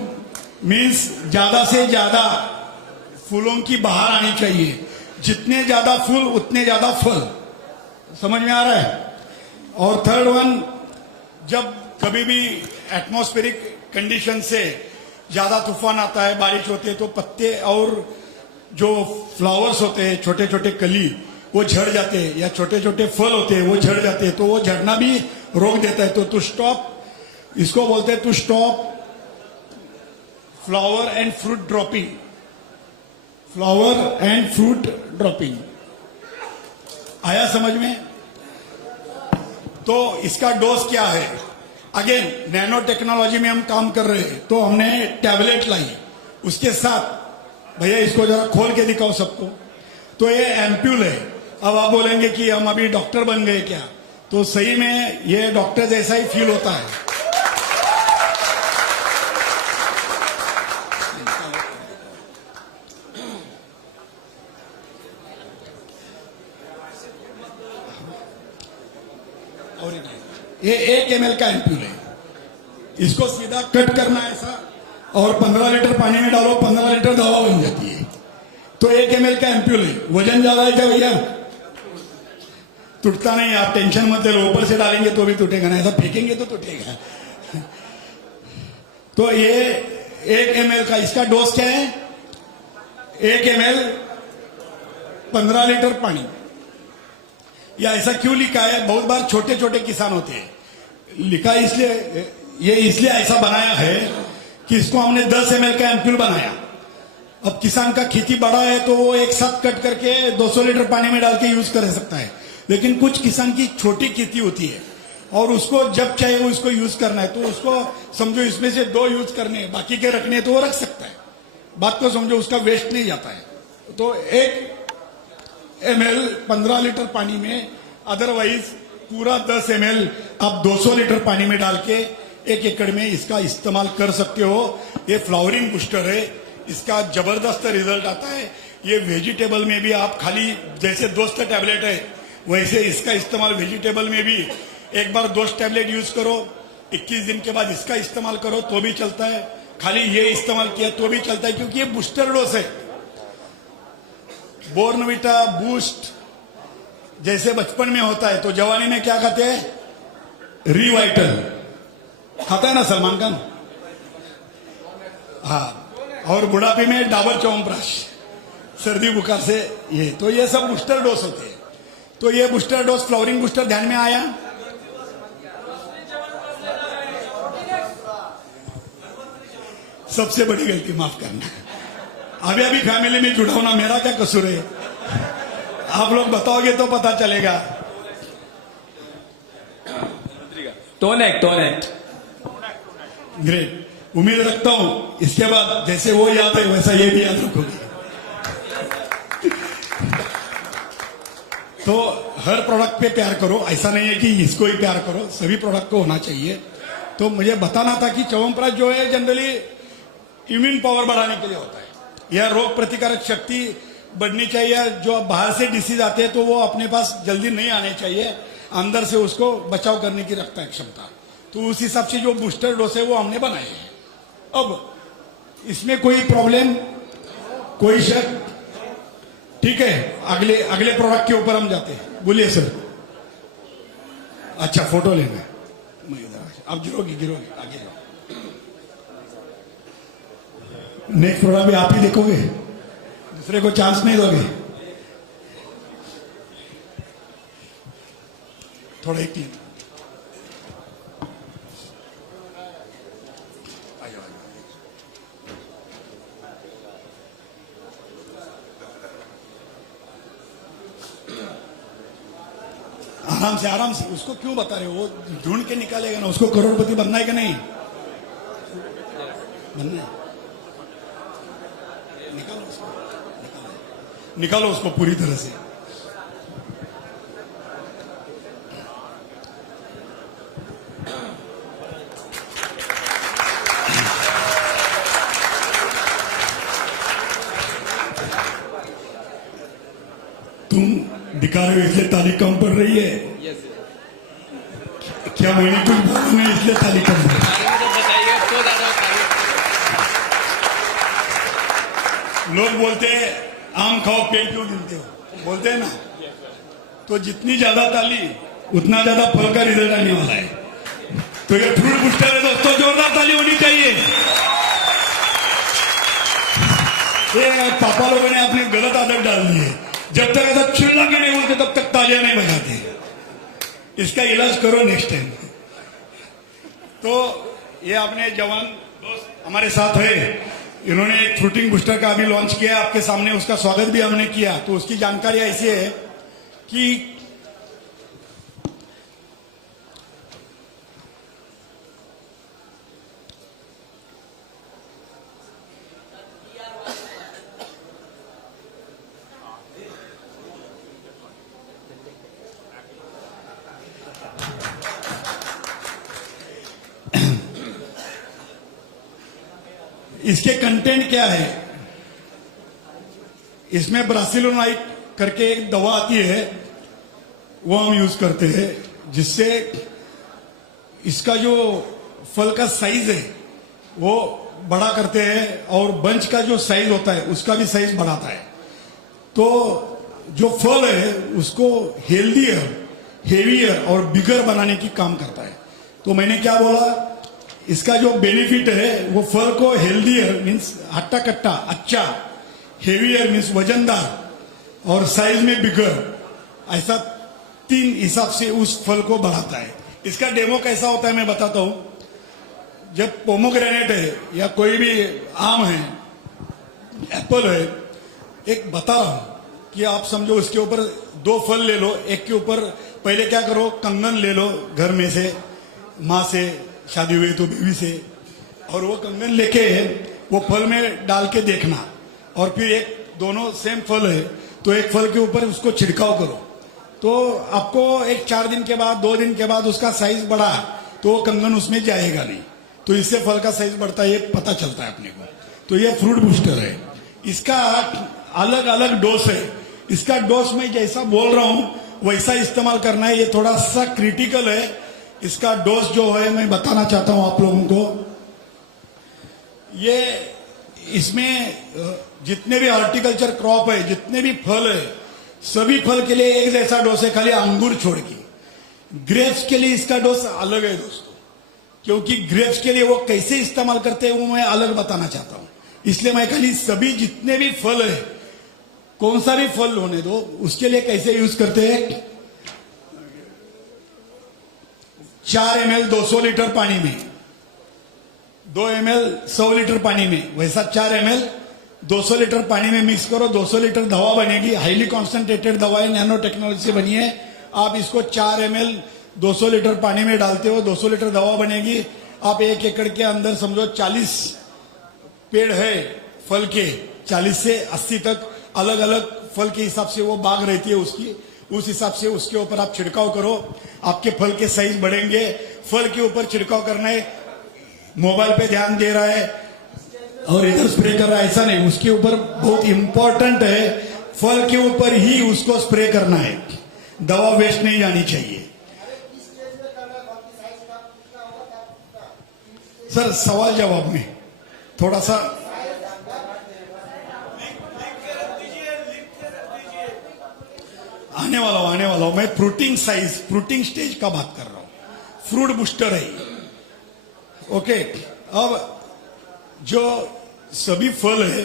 मीन्स ज्यादा से ज्यादा फूलों की बहार आनी चाहिए। जितने ज्यादा फूल उतने ज्यादा फल। समझ में आ रहा है? और थर्ड वन, जब कभी भी एटमॉस्फेरिक कंडीशन से ज्यादा तूफान आता है, बारिश होती है, तो पत्ते और जो फ्लावर्स होते हैं, छोटे छोटे कली, वो झड़ जाते हैं, या छोटे छोटे फल होते हैं वो झड़ जाते हैं, तो वो झड़ना भी रोक देता है। तो टू स्टॉप, इसको बोलते हैं to stop flower and fruit dropping. आया समझ में? तो इसका डोज क्या है? अगेन नैनो टेक्नोलॉजी में हम काम कर रहे हैं, तो हमने टैबलेट लाई, उसके साथ भैया इसको जरा खोल के दिखाओ सबको। तो ये एम्प्यूल है। अब आप बोलेंगे कि हम अभी डॉक्टर बन गए क्या, तो सही में ये डॉक्टर जैसा ही फील होता है। और ये 1 ml का एम्प्यूल है, इसको सीधा कट करना है ऐसा, और 15 लीटर पानी में डालो, 15 लीटर दवा बन जाती है। तो 1 ml का एम्प्यूल है। वजन ज्यादा है क्या भैया? टूटता नहीं, आप टेंशन मत ले, ऊपर से डालेंगे तो भी टूटेगा ना, ऐसा फेंकेंगे तो टूटेगा। तो ये 1 ml का, इसका डोज क्या है? 1 ml 15 लीटर पानी। या ऐसा क्यों लिखा है? बहुत बार छोटे छोटे किसान होते हैं, लिखा इसलिए, ये इसलिए ऐसा बनाया है कि इसको हमने 10 ml का एम्प्यूल बनाया। अब किसान का खेती बड़ा है तो वो एक साथ कट करके 200 लीटर पानी में डाल के यूज कर सकता है, लेकिन कुछ किसान की छोटी खेती होती है और उसको जब चाहे वो इसको यूज करना है, तो उसको समझो इसमें से 2 यूज करने हैं, बाकी के रखने हैं तो वो रख सकता है। बात को समझो, उसका वेस्ट नहीं जाता है। तो 1 ml 15 लीटर पानी में, अदरवाइज पूरा 10 ml आप 200 लीटर पानी में डाल के 1 एकड़ में इसका इस्तेमाल कर सकते हो। ये फ्लावरिंग बूस्टर है, इसका जबरदस्त रिजल्ट आता है। ये वेजिटेबल में भी आप खाली जैसे दोस्त टैबलेट है वैसे इसका इस्तेमाल वेजिटेबल में भी, एक बार दोस्त टैबलेट यूज करो, 21 दिन के बाद इसका इस्तेमाल करो तो भी चलता है, खाली ये इस्तेमाल किया तो भी चलता है, क्योंकि ये बूस्टर डोज है। बोर्नविटा बूस्ट जैसे बचपन में होता है, तो जवानी में क्या खाते हैं? रिवाइटल खाता है ना सलमान खान, हाँ, और बुढ़ापे में डाबर च्यवनप्राश, सर्दी बुखार से ये, तो ये सब बूस्टर डोज होते हैं। तो ये बूस्टर डोज, फ्लावरिंग बूस्टर ध्यान में आया? सबसे बड़ी गलती, माफ करना, अभी अभी फैमिली में जुड़ा होना, मेरा क्या कसूर है? आप लोग बताओगे तो पता चलेगा। टोनेक ग्रेट, उम्मीद रखता हूं इसके बाद जैसे वो याद है वैसा ये भी याद रखोगे। तो हर प्रोडक्ट पे प्यार करो, ऐसा नहीं है कि इसको ही प्यार करो, सभी प्रोडक्ट को होना चाहिए। तो मुझे बताना था कि च्यवनप्राश जो है जनरली इम्यून पावर बढ़ाने के लिए होता है, या रोग प्रतिकारक शक्ति बढ़नी चाहिए। जो बाहर से डिसीज आते हैं तो वो अपने पास जल्दी नहीं आने चाहिए, अंदर से उसको बचाव करने की रखता है क्षमता। तो उस हिसाब से जो बूस्टर डोज है वो हमने बनाए हैं। अब इसमें कोई प्रॉब्लम, कोई शक? ठीक है, अगले प्रोडक्ट के ऊपर हम जाते हैं। बोलिए सर। अच्छा, फोटो लेना है, मैं इधर, आप गिरोगे आगे जाओ। नेक्स्ट प्रोडक्ट भी आप ही देखोगे, दूसरे को चांस नहीं दोगे? थोड़ा एक मिनट, आराम से उसको क्यों बता रहे हो? वो ढूंढ के निकालेगा ना, उसको करोड़पति बनना है कि नहीं बनना है? निकालो उसको पूरी तरह से। तुम दिखा रहे हो इसलिए ताली कम पड़ रही है? क्या मैंने कुछ बोला नहीं इसलिए ताली कम पड़ रही है? लोग बोलते हैं आम खाओ पेट क्यों गिनते हो, बोलते हैं ना। तो जितनी ज्यादा ताली उतना ज्यादा फल का रिजल्ट आने वाला है। तो ये फ्रूट बूस्टर है दोस्तों, जोरदार ताली होनी चाहिए। ये पापा लोगों ने अपनी गलत आदत डाल दी है, जब तक ऐसा चिल्ला के नहीं बोलते तब तक तालियां नहीं बजाते। इसका इलाज करो नेक्स्ट टाइम। तो ये अपने जवान दोस्त हमारे साथ है, इन्होंने एक फ्रूटिंग बूस्टर का अभी लॉन्च किया आपके सामने, उसका स्वागत भी हमने किया। तो उसकी जानकारी ऐसी है कि इसके कंटेंट क्या है? इसमें ब्रासिलोनाइट करके एक दवा आती है, वो हम यूज करते हैं, जिससे इसका जो फल का साइज है वो बड़ा करते हैं और बंच का जो साइज होता है उसका भी साइज बढ़ाता है। तो जो फल है उसको हेल्दियर, हेवियर और बिगर बनाने की काम करता है। तो मैंने क्या बोला, इसका जो बेनिफिट है वो फल को हेल्दियर मीन्स हट्टा कट्टा अच्छा, हेवियर मीन्स वजनदार और साइज में बिगर, ऐसा 3 हिसाब से उस फल को बढ़ाता है। इसका डेमो कैसा होता है मैं बताता हूं। जब पोमोग्रेनेट है या कोई भी आम है, एप्पल है, एक बता रहा हूं कि आप समझो उसके ऊपर 2 फल ले लो, एक के ऊपर पहले क्या करो, कंगन ले लो घर में से, माँ से, शादी हुई तो बीवी से, और वो कंगन लेके वो फल में डाल के देखना, और फिर एक दोनों सेम फल है तो एक फल के ऊपर उसको छिड़काव करो, तो आपको एक 4 दिन के बाद 2 दिन के बाद उसका साइज बढ़ा तो वो कंगन उसमें जाएगा नहीं, तो इससे फल का साइज बढ़ता है, ये पता चलता है अपने को। तो ये फ्रूट बूस्टर है। इसका अलग अलग डोज है। इसका डोज मैं जैसा बोल रहा हूं वैसा इस्तेमाल करना है, ये थोड़ा सा क्रिटिकल है। इसका डोज जो है मैं बताना चाहता हूं आप लोगों को। ये इसमें जितने भी हॉर्टिकल्चर क्रॉप है, जितने भी फल है, सभी फल के लिए एक जैसा डोज है, खाली अंगूर छोड़ के। ग्रेप्स के लिए इसका डोज अलग है दोस्तों, क्योंकि ग्रेप्स के लिए वो कैसे इस्तेमाल करते हैं वो मैं अलग बताना चाहता हूं। इसलिए मैं खाली सभी जितने भी फल है, कौन सा भी फल होने दो, उसके लिए कैसे यूज करते हैं। 4 ml 200 लीटर पानी में, 2 ml 100 लीटर पानी में, वैसा 4 ml 200 लीटर पानी में मिक्स करो, 200 लीटर दवा बनेगी। हाईली कॉन्सेंट्रेटेड दवा है, नैनो टेक्नोलॉजी से बनी है। आप इसको 4 ml 200 लीटर पानी में डालते हो, 200 लीटर दवा बनेगी। आप 1 एकड़ के अंदर समझो 40 पेड़ है फल के, 40 से 80 तक अलग अलग फल के हिसाब से वो बाग रहती है उसकी, उस हिसाब से उसके ऊपर आप छिड़काव करो, आपके फल के साइज बढ़ेंगे। फल के ऊपर छिड़काव करना है, मोबाइल पे ध्यान दे रहा है और इधर स्प्रे कर रहा है, ऐसा नहीं। उसके ऊपर बहुत इंपॉर्टेंट है, फल के ऊपर ही उसको स्प्रे करना है, दवा वेस्ट नहीं जानी चाहिए। सर सवाल जवाब में थोड़ा सा आने वाला हूं मैं। फ्रूटिंग साइज, फ्रूटिंग स्टेज का बात कर रहा हूं। फ्रूट बूस्टर है ओके। अब जो सभी फल है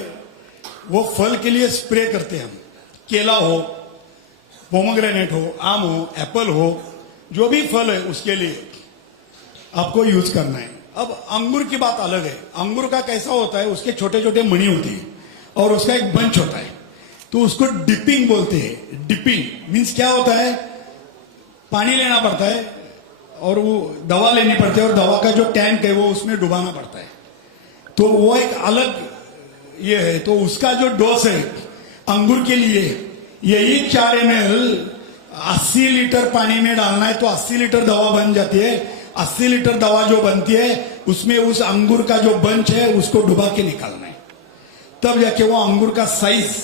वो फल के लिए स्प्रे करते हैं हम। केला हो, पोमोग्रेनेट हो, आम हो, एप्पल हो, जो भी फल है उसके लिए आपको यूज करना है। अब अंगूर की बात अलग है। अंगूर का कैसा होता है, उसके छोटे छोटे मणि होती है और उसका एक बंच होता है, तो उसको डिपिंग बोलते हैं। डिपिंग मीन्स क्या होता है, पानी लेना पड़ता है और वो दवा लेनी पड़ती है और दवा का जो टैंक है वो उसमें डुबाना पड़ता है, तो वो एक अलग ये है। तो उसका जो डोज है अंगूर के लिए यही 4 ml 80 लीटर पानी में डालना है, तो 80 लीटर दवा बन जाती है। 80 लीटर दवा जो बनती है उसमें उस अंगूर का जो बंच है उसको डुबा के निकालना है, तब जाके वो अंगूर का साइज,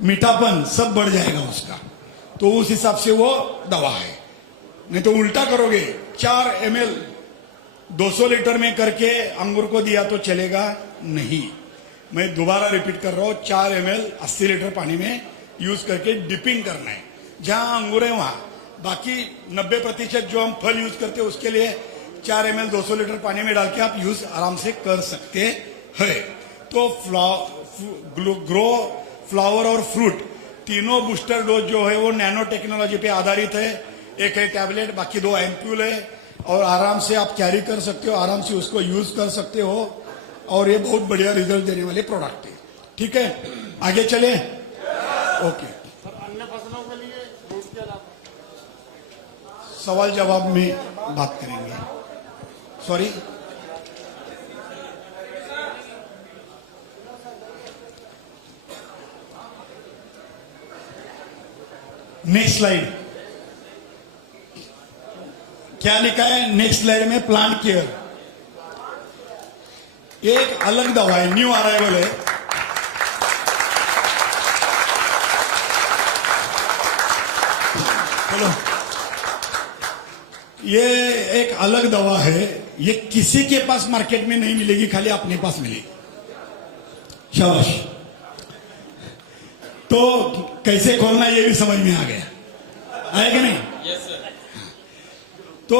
मीठापन सब बढ़ जाएगा उसका। तो उस हिसाब से वो दवा है। नहीं तो उल्टा करोगे, 4 ml 200 लीटर में करके अंगूर को दिया तो चलेगा नहीं। मैं दोबारा रिपीट कर रहा हूं, 4 ml 80 लीटर पानी में यूज करके डिपिंग करना है। जहां अंगूर है वहां, बाकी 90% जो हम फल यूज करते हैं उसके लिए 4 ml 200 लीटर पानी में डाल के आप यूज आराम से कर सकते हैं। तो ग्रो, फ्लावर और फ्रूट तीनों बूस्टर डोज जो है वो नैनो टेक्नोलॉजी पे आधारित है। एक है टैबलेट, बाकी 2 एम्प्यूल है, और आराम से आप कैरी कर सकते हो, आराम से उसको यूज कर सकते हो, और ये बहुत बढ़िया रिजल्ट देने वाले प्रोडक्ट है। ठीक है, आगे चले। ओके, सवाल जवाब में बात करेंगे। सॉरी, नेक्स्ट स्लाइड क्या लिखा है? नेक्स्ट स्लाइड में प्लांट केयर। एक अलग दवा है, न्यू अराइवल है। चलो, ये एक अलग दवा है, ये किसी के पास मार्केट में नहीं मिलेगी, खाली अपने पास मिलेगी। शाबाश। तो कैसे खोलना ये भी समझ में आ गया, आया कि नहीं? तो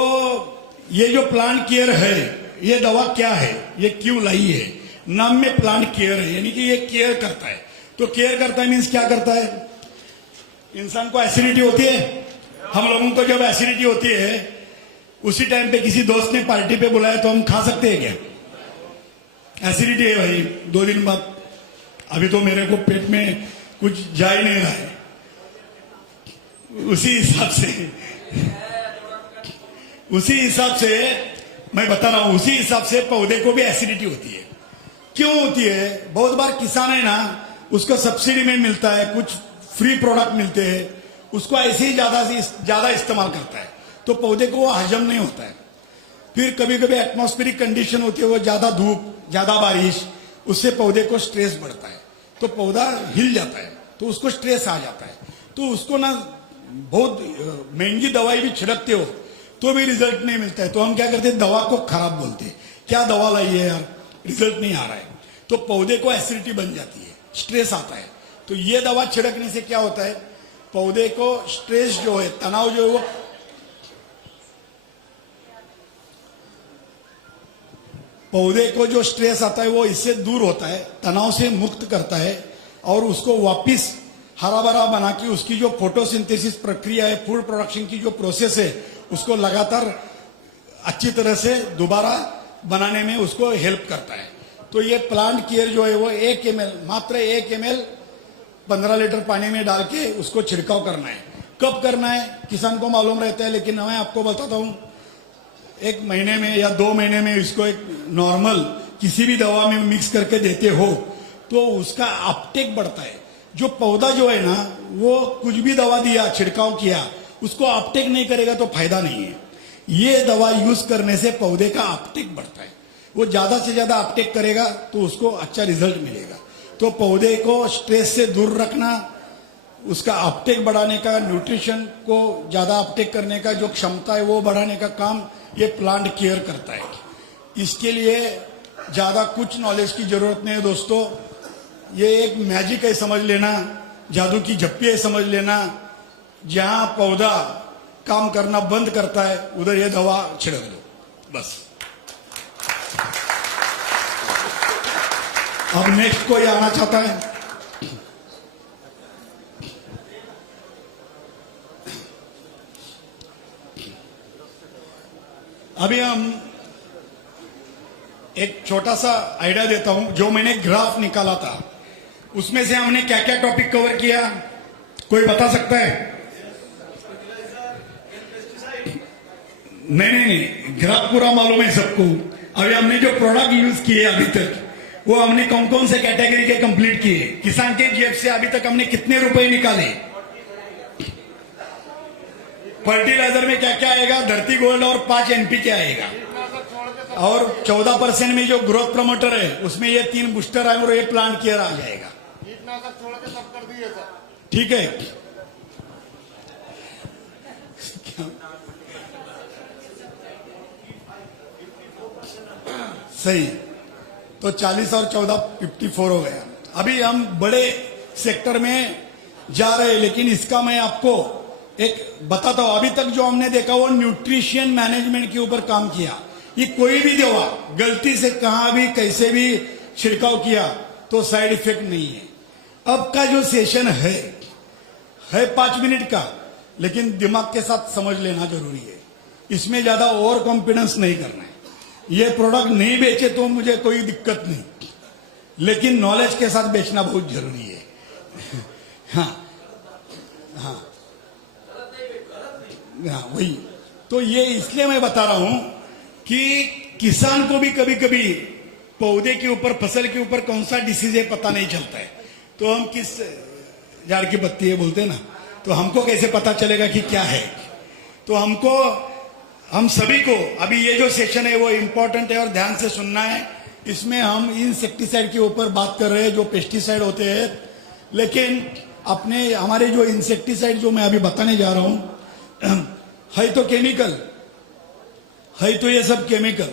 ये जो प्लांट केयर है, ये दवा क्या है, ये क्यों लाई है? नाम में प्लांट केयर है, यानी कि ये केयर करता है। तो केयर करता है मीन्स क्या करता है? इंसान को एसिडिटी होती है, हम लोगों को जब एसिडिटी होती है उसी टाइम पे किसी दोस्त ने पार्टी पे बुलाया तो हम खा सकते हैं क्या? एसिडिटी है भाई, 2 दिन बाद, अभी तो मेरे को पेट में कुछ जा ही नहीं रहा है। उसी हिसाब से मैं बता रहा हूं, उसी हिसाब से पौधे को भी एसिडिटी होती है। क्यों होती है? बहुत बार किसान है ना, उसको सब्सिडी में मिलता है, कुछ फ्री प्रोडक्ट मिलते हैं, उसको ऐसे ही ज्यादा इस्तेमाल करता है, तो पौधे को वो हजम नहीं होता है। फिर कभी कभी एटमॉस्फेरिक कंडीशन होती है, वो ज्यादा धूप, ज्यादा बारिश, उससे पौधे को स्ट्रेस बढ़ता है, तो पौधा हिल जाता है, तो उसको स्ट्रेस आ जाता है। तो उसको ना बहुत महंगी दवाई भी छिड़कते हो तो भी रिजल्ट नहीं मिलता है, तो हम क्या करते हैं? दवा को खराब बोलते हैं, क्या दवा लाई है यार, रिजल्ट नहीं आ रहा है। तो पौधे को एसिडिटी बन जाती है, स्ट्रेस आता है। तो ये दवा छिड़कने से क्या होता है? पौधे को स्ट्रेस जो है, तनाव जो है, वो पौधे को जो स्ट्रेस आता है वो इससे दूर होता है, तनाव से मुक्त करता है, और उसको वापिस हरा भरा बना के उसकी जो फोटोसिंथेसिस प्रक्रिया है, फूड प्रोडक्शन की जो प्रोसेस है, उसको लगातार अच्छी तरह से दोबारा बनाने में उसको हेल्प करता है। तो ये प्लांट केयर जो है वो 1 ml, मात्र 1 ml 15 लीटर पानी में डाल के उसको छिड़काव करना है। कब करना है किसान को मालूम रहता है, लेकिन मैं आपको बताता हूं, 1 महीने में या 2 महीने में इसको एक नॉर्मल किसी भी दवा में मिक्स करके देते हो तो उसका अपटेक बढ़ता है। जो पौधा जो है ना, वो कुछ भी दवा दिया, छिड़काव किया, उसको अपटेक नहीं करेगा तो फायदा नहीं है। ये दवा यूज करने से पौधे का अपटेक बढ़ता है, वो ज्यादा से ज्यादा अपटेक करेगा तो उसको अच्छा रिजल्ट मिलेगा। तो पौधे को स्ट्रेस से दूर रखना, उसका अपटेक बढ़ाने का, न्यूट्रिशन को ज्यादा अपटेक करने का जो क्षमता है वो बढ़ाने का काम ये प्लांट केयर करता है। इसके लिए ज्यादा कुछ नॉलेज की जरूरत नहीं है दोस्तों, ये एक मैजिक है समझ लेना, जादू की झप्पी है समझ लेना। जहां पौधा काम करना बंद करता है उधर ये दवा छिड़क दो, बस। अब नेक्स्ट कोई आना चाहता है? अभी हम एक छोटा सा आइडिया देता हूं। जो मैंने ग्राफ निकाला था उसमें से हमने क्या क्या टॉपिक कवर किया, कोई बता सकता है? नहीं, ग्राफ पूरा मालूम है सबको। अभी हमने जो प्रोडक्ट यूज किए अभी तक, वो हमने कौन कौन से कैटेगरी के कंप्लीट किए, किसान के जेब से अभी तक हमने कितने रुपए निकाले, फर्टिलाइजर में क्या क्या आएगा, धरती गोल्ड और 5 NPK आएगा, और 14% में जो ग्रोथ प्रमोटर है उसमें ये 3 बूस्टर आए और ये प्लांट केयर आ जाएगा। कीटनाशक छोड़ के सब कर दिए सर। ठीक है, सही। तो 40 और 14 54 हो गया। अभी हम बड़े सेक्टर में जा रहे हैं, लेकिन इसका मैं आपको एक बताता हूं। अभी तक जो हमने देखा वो न्यूट्रिशन मैनेजमेंट के ऊपर काम किया। ये कोई भी दवा गलती से कहां भी कैसे भी छिड़काव किया तो साइड इफेक्ट नहीं है। अब का जो सेशन है 5 मिनट का, लेकिन दिमाग के साथ समझ लेना जरूरी है। इसमें ज्यादा ओवर कॉन्फिडेंस नहीं करना है। ये प्रोडक्ट नहीं बेचे तो मुझे कोई दिक्कत नहीं, लेकिन नॉलेज के साथ बेचना बहुत जरूरी है। हाँ, वही तो ये इसलिए मैं बता रहा हूं कि किसान को भी कभी कभी पौधे के ऊपर, फसल के ऊपर कौन सा डिसीज है पता नहीं चलता है। तो हम किस झाड़ की पत्ती है बोलते हैं ना, तो हमको कैसे पता चलेगा कि क्या है? तो हम सभी को अभी ये जो सेशन है वो इंपॉर्टेंट है और ध्यान से सुनना है। इसमें हम इंसेक्टिसाइड के ऊपर बात कर रहे हैं जो पेस्टिसाइड होते हैं, लेकिन अपने हमारे जो इंसेक्टिसाइड जो मैं अभी बताने जा रहा हूं है तो केमिकल, है तो ये सब केमिकल,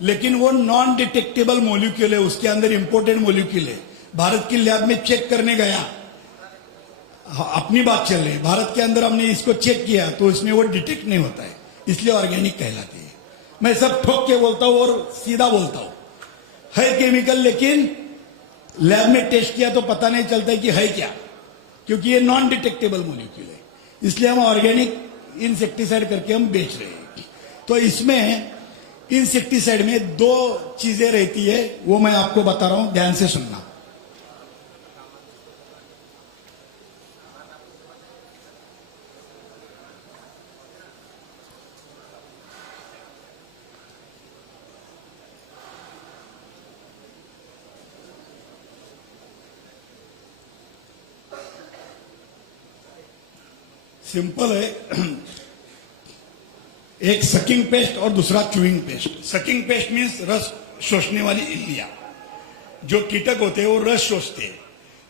लेकिन वो नॉन डिटेक्टेबल मोलिक्यूल है, उसके अंदर इंपोर्टेड मोलिक्यूल है। भारत की लैब में चेक करने गया, अपनी बात चल रही है, भारत के अंदर हमने इसको चेक किया तो इसमें वो डिटेक्ट नहीं होता है, इसलिए ऑर्गेनिक कहलाती है। मैं सब ठोक के बोलता हूं और सीधा बोलता हूं, है केमिकल, लेकिन लैब में टेस्ट किया तो पता नहीं चलता है कि है क्या, क्योंकि ये नॉन डिटेक्टेबल मोलिक्यूल है, इसलिए हम ऑर्गेनिक इंसेक्टिसाइड करके हम बेच रहे हैं। तो इसमें इंसेक्टिसाइड में दो चीजें रहती है, वो मैं आपको बता रहा हूं, ध्यान से सुनना। सिंपल है, एक सकिंग पेस्ट और दूसरा chewing paste. Sucking paste means रस शोषने वाली इल्लियां, जो कीटक होते हैं वो रस शोषते हैं,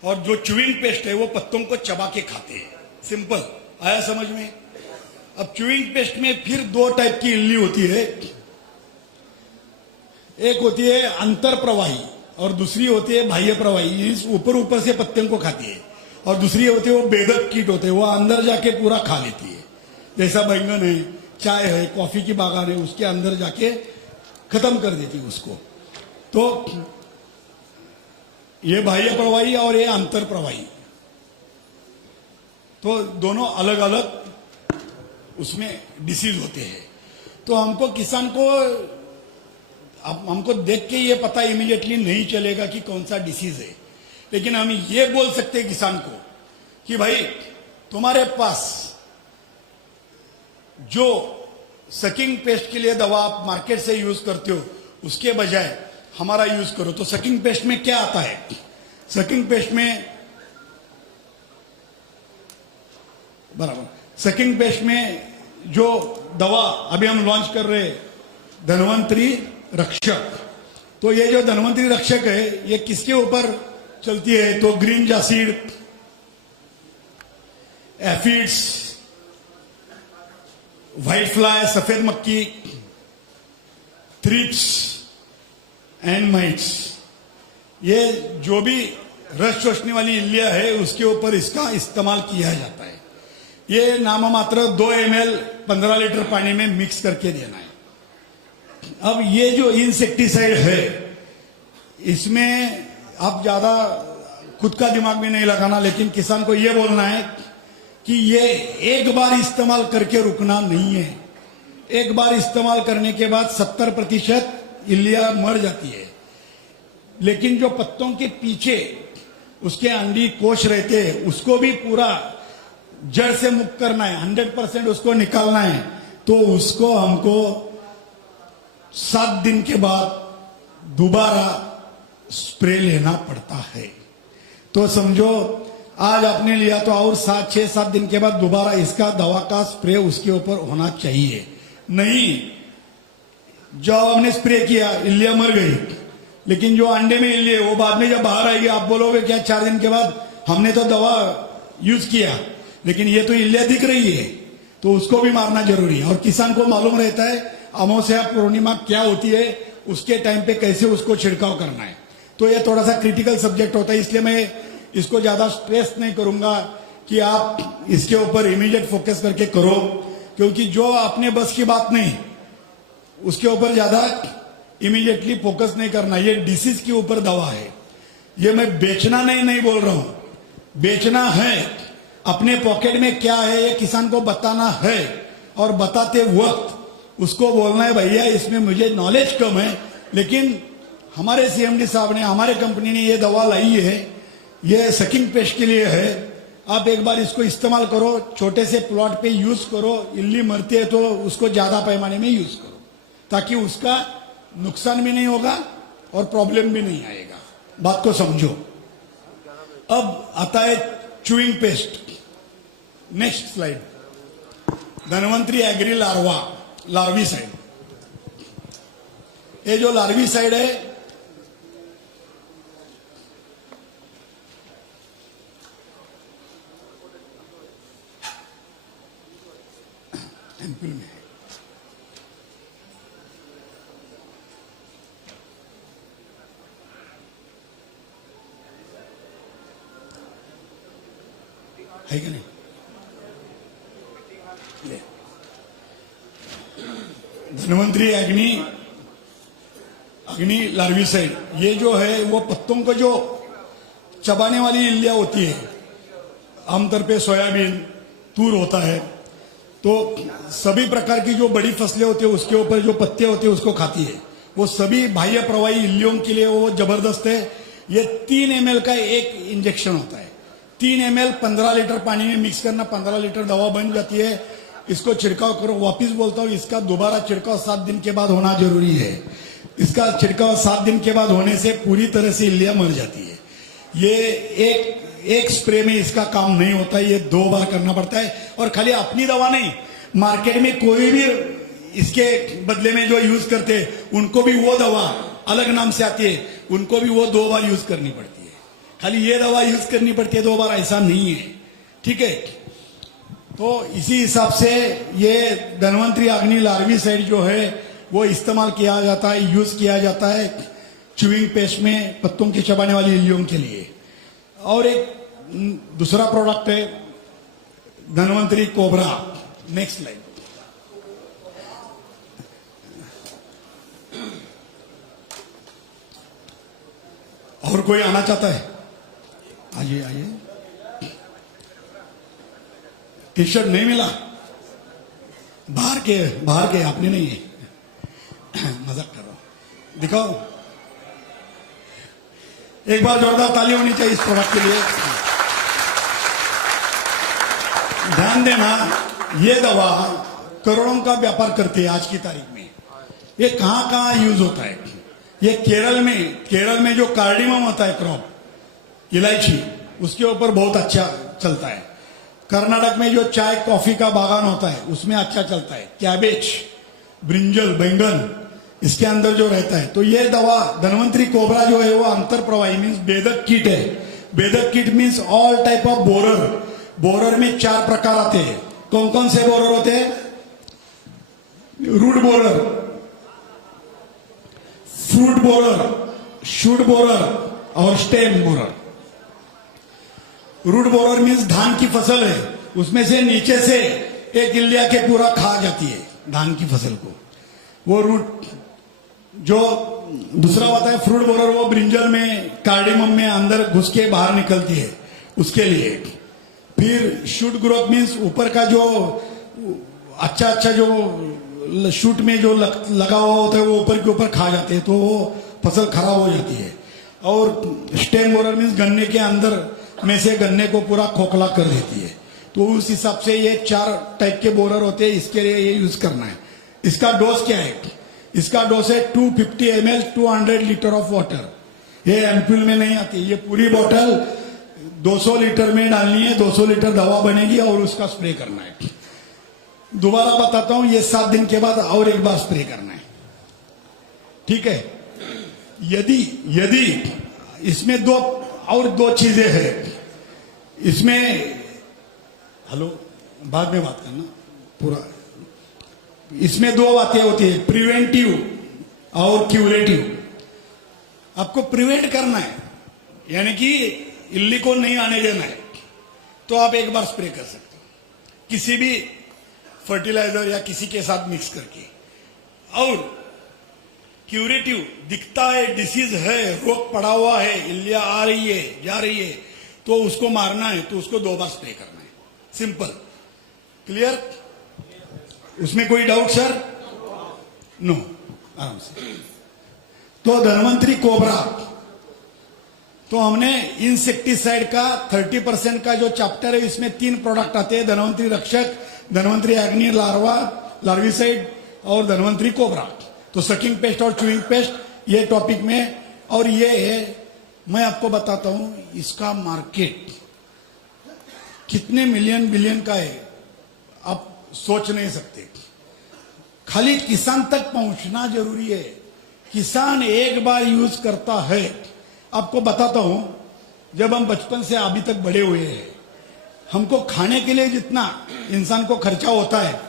और जो च्यूइंग पेस्ट है वो पत्तों को चबा के खाते हैं। सिंपल, आया समझ में? अब च्यूइंग पेस्ट में फिर दो टाइप की इल्ली होती है, एक होती है अंतर प्रवाही और दूसरी होती है बाह्य प्रवाही, ऊपर ऊपर से पत्तों को खाती है, और दूसरी होती है वो बेधक कीट होते हैं, वो अंदर जाके पूरा खा लेती है। जैसा बैंगन है, चाय है, कॉफी की बागान है, उसके अंदर जाके खत्म कर देती है उसको। तो ये बाह्य प्रवाही और ये अंतर प्रवाही, तो दोनों अलग अलग उसमें डिसीज होते हैं। तो हमको किसान को, हमको देख के ये पता इमीडिएटली नहीं चलेगा कि कौन सा डिसीज है, लेकिन हम ये बोल सकते हैं किसान को कि भाई तुम्हारे पास जो सकिंग पेस्ट के लिए दवा आप मार्केट से यूज करते हो उसके बजाय हमारा यूज करो। तो सकिंग पेस्ट में क्या आता है? सकिंग पेस्ट में बराबर, सकिंग पेस्ट में जो दवा अभी हम लॉन्च कर रहे हैं, धन्वंतरी रक्षक। तो ये जो धन्वंतरी रक्षक है ये किसके ऊपर चलती है? तो ग्रीन जासीड, एफिड्स, व्हाइट फ्लाई, सफेद मक्खी, थ्रिप्स एंड माइट्स, ये जो भी रस शोषने वाली इल्लियां है उसके ऊपर इसका इस्तेमाल किया जाता है। ये नाम मात्र 2 ml 15 लीटर पानी में मिक्स करके देना है। अब ये जो इंसेक्टिसाइड है इसमें आप ज्यादा खुद का दिमाग में नहीं लगाना, लेकिन किसान को यह बोलना है कि ये एक बार इस्तेमाल करके रुकना नहीं है। एक बार इस्तेमाल करने के बाद 70% इल्लियां मर जाती है, लेकिन जो पत्तों के पीछे उसके अंडी कोश रहते हैं उसको भी पूरा जड़ से मुक्त करना है, 100% उसको निकालना है। तो उसको हमको 7 दिन के बाद दोबारा स्प्रे लेना पड़ता है। तो समझो आज आपने लिया तो और 6-7 दिन के बाद दोबारा इसका दवा का स्प्रे उसके ऊपर होना चाहिए। नहीं, जो हमने स्प्रे किया इल्लियां मर गई, लेकिन जो अंडे में इल्ली है वो बाद में जब बाहर आएगी आप बोलोगे क्या 4 दिन के बाद हमने तो दवा यूज किया, लेकिन ये तो इल्लियां दिख रही है, तो उसको भी मारना जरूरी है। और किसान को मालूम रहता है अमावस्या पूर्णिमा क्या होती है, उसके टाइम पे कैसे उसको छिड़काव करना है। तो ये थोड़ा सा क्रिटिकल सब्जेक्ट होता है, इसलिए मैं इसको ज्यादा स्ट्रेस नहीं करूंगा कि आप इसके ऊपर इमीडिएट फोकस करके करो, क्योंकि जो अपने बस की बात नहीं उसके ऊपर ज्यादा इमीडिएटली फोकस नहीं करना। ये डिसीज के ऊपर दवा है, ये मैं बेचना नहीं बोल रहा हूं। बेचना है, अपने पॉकेट में क्या है ये किसान को बताना है, और बताते वक्त उसको बोलना है भैया इसमें मुझे नॉलेज कम है, लेकिन हमारे सीएमडी साहब ने, हमारे कंपनी ने ये दवा लाई है, ये सकिंग पेस्ट के लिए है, आप एक बार इसको इस्तेमाल करो, छोटे से प्लॉट पे यूज करो, इल्ली मरती है तो उसको ज्यादा पैमाने में यूज करो, ताकि उसका नुकसान भी नहीं होगा और प्रॉब्लम भी नहीं आएगा। बात को समझो। अब आता है chewing paste. Next slide, Dhanvantari agri larva, larvicide. ये जो लार्विसाइड है एम्पुल में है कि नहीं? ले। धन्वंतरी अग्नि लार्विसाइड, ये जो है वो पत्तों को जो चबाने वाली इल्लियां होती है, आमतौर पे सोयाबीन, तूर होता है, तो सभी प्रकार की जो बड़ी फसलें होती है उसके ऊपर जो पत्ते होते हैं उसको खाती है। वो सभी बाह्य प्रवाही इल्लियों के लिए वो जबरदस्त है। ये 3 ml का एक इंजेक्शन होता है। 3 ml 15 लीटर पानी में मिक्स करना, 15 लीटर दवा बन जाती है। इसको छिड़काव करो। वापिस बोलता हूं, इसका दोबारा छिड़काव 7 दिन के बाद होना जरूरी है। इसका छिड़काव 7 दिन के बाद होने से पूरी तरह से इल्लियां मर जाती है। ये एक स्प्रे में इसका काम नहीं होता है, ये 2 बार करना पड़ता है। और खाली अपनी दवा नहीं, मार्केट में कोई भी इसके बदले में जो यूज करते हैं उनको भी वो दवा अलग नाम से आती है, उनको भी वो 2 बार यूज करनी पड़ती है। खाली ये दवा यूज करनी पड़ती है 2 बार, ऐसा नहीं है। ठीक है, तो इसी हिसाब से ये धन्वंतरी अग्नि लार्विसाइड जो है वो इस्तेमाल किया जाता है, यूज किया जाता है च्यूइंग पेस्ट में, पत्तों के चबाने वाली इल्लियों के लिए। और एक दूसरा प्रोडक्ट है धन्वंतरी कोबरा। Next slide. और कोई आना चाहता है? आइए आइए। टी शर्ट नहीं मिला? बाहर के आपने नहीं है। मजाक कर रहा हूं। दिखाओ, एक बार जोरदार ताली होनी चाहिए इस प्रोडक्ट के लिए। ध्यान देना, ये दवा करोड़ों का व्यापार करती है आज की तारीख में। ये कहां कहां यूज होता है? ये केरल में जो कार्डिमम होता है, क्रॉप इलायची, उसके ऊपर बहुत अच्छा चलता है। कर्नाटक में जो चाय कॉफी का बागान होता है उसमें अच्छा चलता है। कैबेज, ब्रिंजल, बैंगन, इसके अंदर जो रहता है। तो ये दवा धन्वंतरी कोबरा जो है वो अंतर प्रवाही मीन्स बेदक कीट है। बेदक कीट means all type of borer. Borer में 4 प्रकार आते हैं। कौन कौन से बोरर होते हैं? Root borer, fruit borer, shoot borer और stem borer. Root borer means धान की फसल है, उसमें से नीचे से एक इल्लिया के पूरा खा जाती है धान की फसल को, वो रूट। जो दूसरा होता है फ्रूट बोरर, वो ब्रिंजल में, कार्डिमम में अंदर घुस के बाहर निकलती है, उसके लिए। फिर शूट ग्रोथ मीन्स ऊपर का जो अच्छा जो शूट में जो लगा हुआ होता है वो ऊपर के ऊपर खा जाते हैं, तो वो फसल खराब हो जाती है। और स्टेम बोरर मीन्स गन्ने के अंदर में से गन्ने को पूरा खोखला कर देती है। तो उस हिसाब से ये 4 टाइप के बोरर होते हैं, इसके लिए ये यूज करना है। इसका डोज क्या है? इसका डोज है 250 ml 200 लीटर ऑफ वाटर। ये एम्पुल में नहीं आती, ये पूरी बोतल 200 लीटर में डालनी है, 200 लीटर दवा बनेगी और उसका स्प्रे करना है। दोबारा बताता हूं, ये 7 दिन के बाद और एक बार स्प्रे करना है। ठीक है, यदि इसमें 2 चीजें हैं इसमें। हेलो, बाद में बात करना पूरा। इसमें 2 बातें होती है, प्रिवेंटिव और क्यूरेटिव। आपको प्रिवेंट करना है, यानी कि इल्ली को नहीं आने देना है, तो आप एक बार स्प्रे कर सकते हो किसी भी फर्टिलाइजर या किसी के साथ मिक्स करके। और क्यूरेटिव, दिखता है डिसीज है, रोग पड़ा हुआ है, इल्लियां आ रही है, जा रही है, तो उसको मारना है, तो उसको 2 बार स्प्रे करना है। Simple, clear? उसमें कोई डाउट सर? नो, आराम से। तो धन्वंतरी कोबरा, तो हमने इंसेक्टिसाइड का 30% का जो चैप्टर है, इसमें 3 प्रोडक्ट आते हैं, धन्वंतरी रक्षक, धन्वंतरी अग्नि लार्विसाइड और धन्वंतरी कोबरा। तो सकिंग पेस्ट और च्यूइंग पेस्ट ये टॉपिक में। और ये है, मैं आपको बताता हूं इसका मार्केट कितने मिलियन बिलियन का है आप सोच नहीं सकते। खाली किसान तक पहुंचना जरूरी है। किसान एक बार यूज करता है। आपको बताता हूं, जब हम बचपन से अभी तक बड़े हुए हैं, हमको खाने के लिए जितना इंसान को खर्चा होता है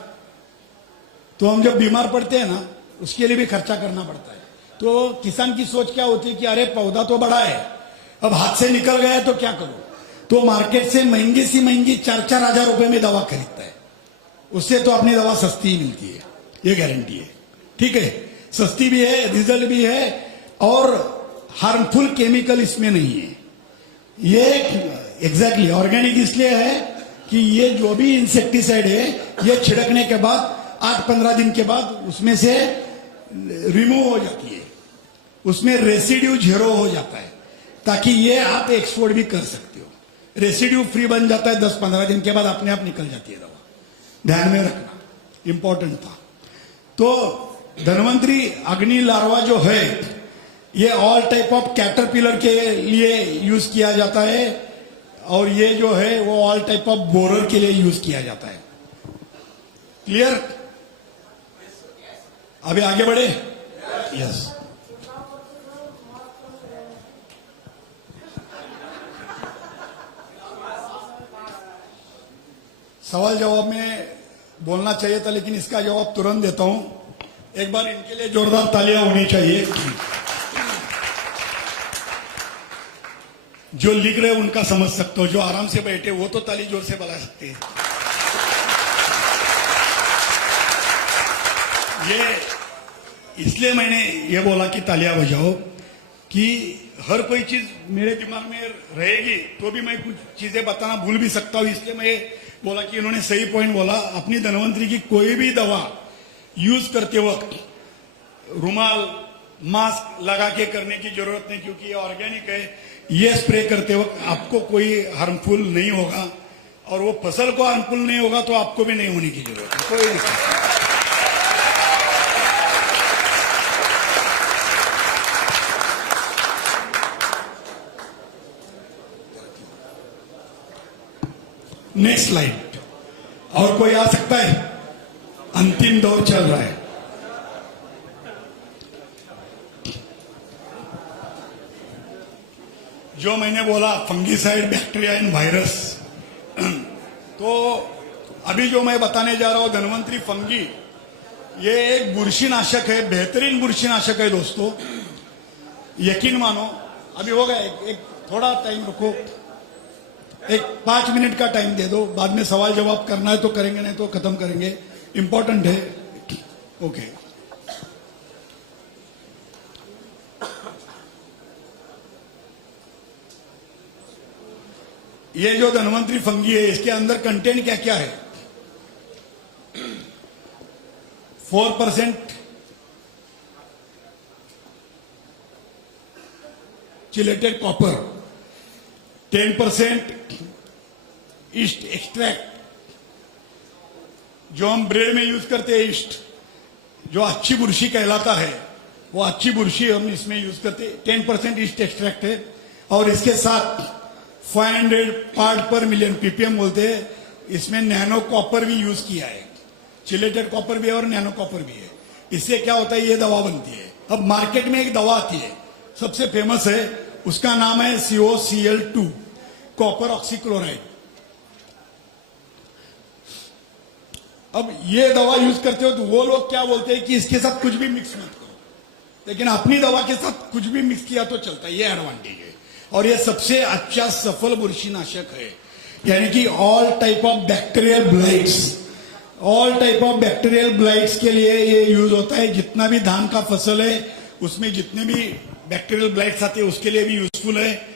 तो हम जब बीमार पड़ते हैं ना, उसके लिए भी खर्चा करना पड़ता है। तो किसान की सोच क्या होती है कि अरे पौधा तो बड़ा है, अब हाथ से निकल गया तो क्या करूं, तो मार्केट से महंगी सी महंगी 4-4 हजार रुपए में दवा खरीदता है। उससे तो अपनी दवा सस्ती ही मिलती है, ये गारंटी है। ठीक है, सस्ती भी है, रिजल्ट भी है, और हार्मफुल केमिकल इसमें नहीं है। ये एग्जैक्टली ऑर्गेनिक इसलिए है कि ये जो भी इंसेक्टिसाइड है, ये छिड़कने के बाद 8-15 दिन के बाद उसमें से रिमूव हो जाती है, उसमें रेसिड्यू 0 हो जाता है, ताकि ये आप एक्सपोर्ट भी कर सकते हो। रेसिड्यू फ्री बन जाता है, 10-15 दिन के बाद अपने आप निकल जाती है दवा। ध्यान में रखना, इंपॉर्टेंट था। तो धन्वंतरी अग्नि लार्वा जो है, ये ऑल टाइप ऑफ कैटरपिलर के लिए यूज किया जाता है, और ये जो है वो ऑल टाइप ऑफ बोरर के लिए यूज किया जाता है। क्लियर? अभी आगे बढ़े? यस। सवाल जवाब में बोलना चाहिए था, लेकिन इसका जवाब तुरंत देता हूं। एक बार इनके लिए जोरदार तालियां होनी चाहिए। जो लिख रहे उनका समझ सकते हो, जो आराम से बैठे वो तो ताली जोर से बजा सकते हैं। ये इसलिए मैंने ये बोला कि तालियां बजाओ, कि हर कोई चीज मेरे दिमाग में रहेगी तो भी मैं कुछ चीजें बताना भूल भी सकता हूं। इसलिए मैं बोला कि इन्होंने सही पॉइंट बोला। अपनी धन्वंतरी की कोई भी दवा यूज करते वक्त रुमाल, मास्क लगा के करने की जरूरत नहीं, क्योंकि ये ऑर्गेनिक है। ये स्प्रे करते वक्त आपको कोई हार्मफुल नहीं होगा, और वो फसल को हार्मफुल नहीं होगा तो आपको भी नहीं होने की जरूरत है, कोई दिक्कत नहीं। Next slide. और कोई आ सकता है? अंतिम दौर चल रहा है। जो मैंने बोला फंगीसाइड, बैक्टीरिया एंड वायरस, तो अभी जो मैं बताने जा रहा हूं धन्वंतरी फंगी, ये एक बुरशीनाशक है, बेहतरीन बुरशीनाशक है दोस्तों, यकीन मानो। अभी हो गया, एक थोड़ा टाइम रुको, एक 5 मिनट का टाइम दे दो, बाद में सवाल जवाब करना है तो करेंगे, नहीं तो खत्म करेंगे, इंपॉर्टेंट है। ओके, ये जो धन्वंतरी फंगी है, इसके अंदर कंटेंट क्या क्या है? 4% चिलेटेड कॉपर, 10% ईस्ट एक्सट्रैक्ट, जो हम ब्रेड में यूज करते हैं, ईस्ट, जो अच्छी बुरशी कहलाता है, वो अच्छी बुरशी हम इसमें यूज करते हैं। 10% ईस्ट एक्सट्रैक्ट है, और इसके साथ 500 पार्ट पर मिलियन, पीपीएम बोलते हैं, इसमें नैनो कॉपर भी यूज किया है। चिलेटेड कॉपर भी है और नैनो कॉपर भी है। इससे क्या होता है, ये दवा बनती है। अब मार्केट में एक दवा आती है, सबसे फेमस है, उसका नाम है COCl2, कॉपर ऑक्सीक्लोराइड। अब ये दवा यूज करते हो तो वो लोग क्या बोलते हैं कि इसके साथ कुछ भी मिक्स मत करो, लेकिन अपनी दवा के साथ कुछ भी मिक्स किया तो चलता है, ये एडवांटेज है। और ये सबसे अच्छा सफल बुरशीनाशक है, यानी कि all type of bacterial blights, all type of bacterial blights के लिए ये यूज होता है। जितना भी धान का फसल है उसमें जितने भी बैक्टीरियल ब्लाइट्स आते हैं उसके लिए भी यूजफुल है।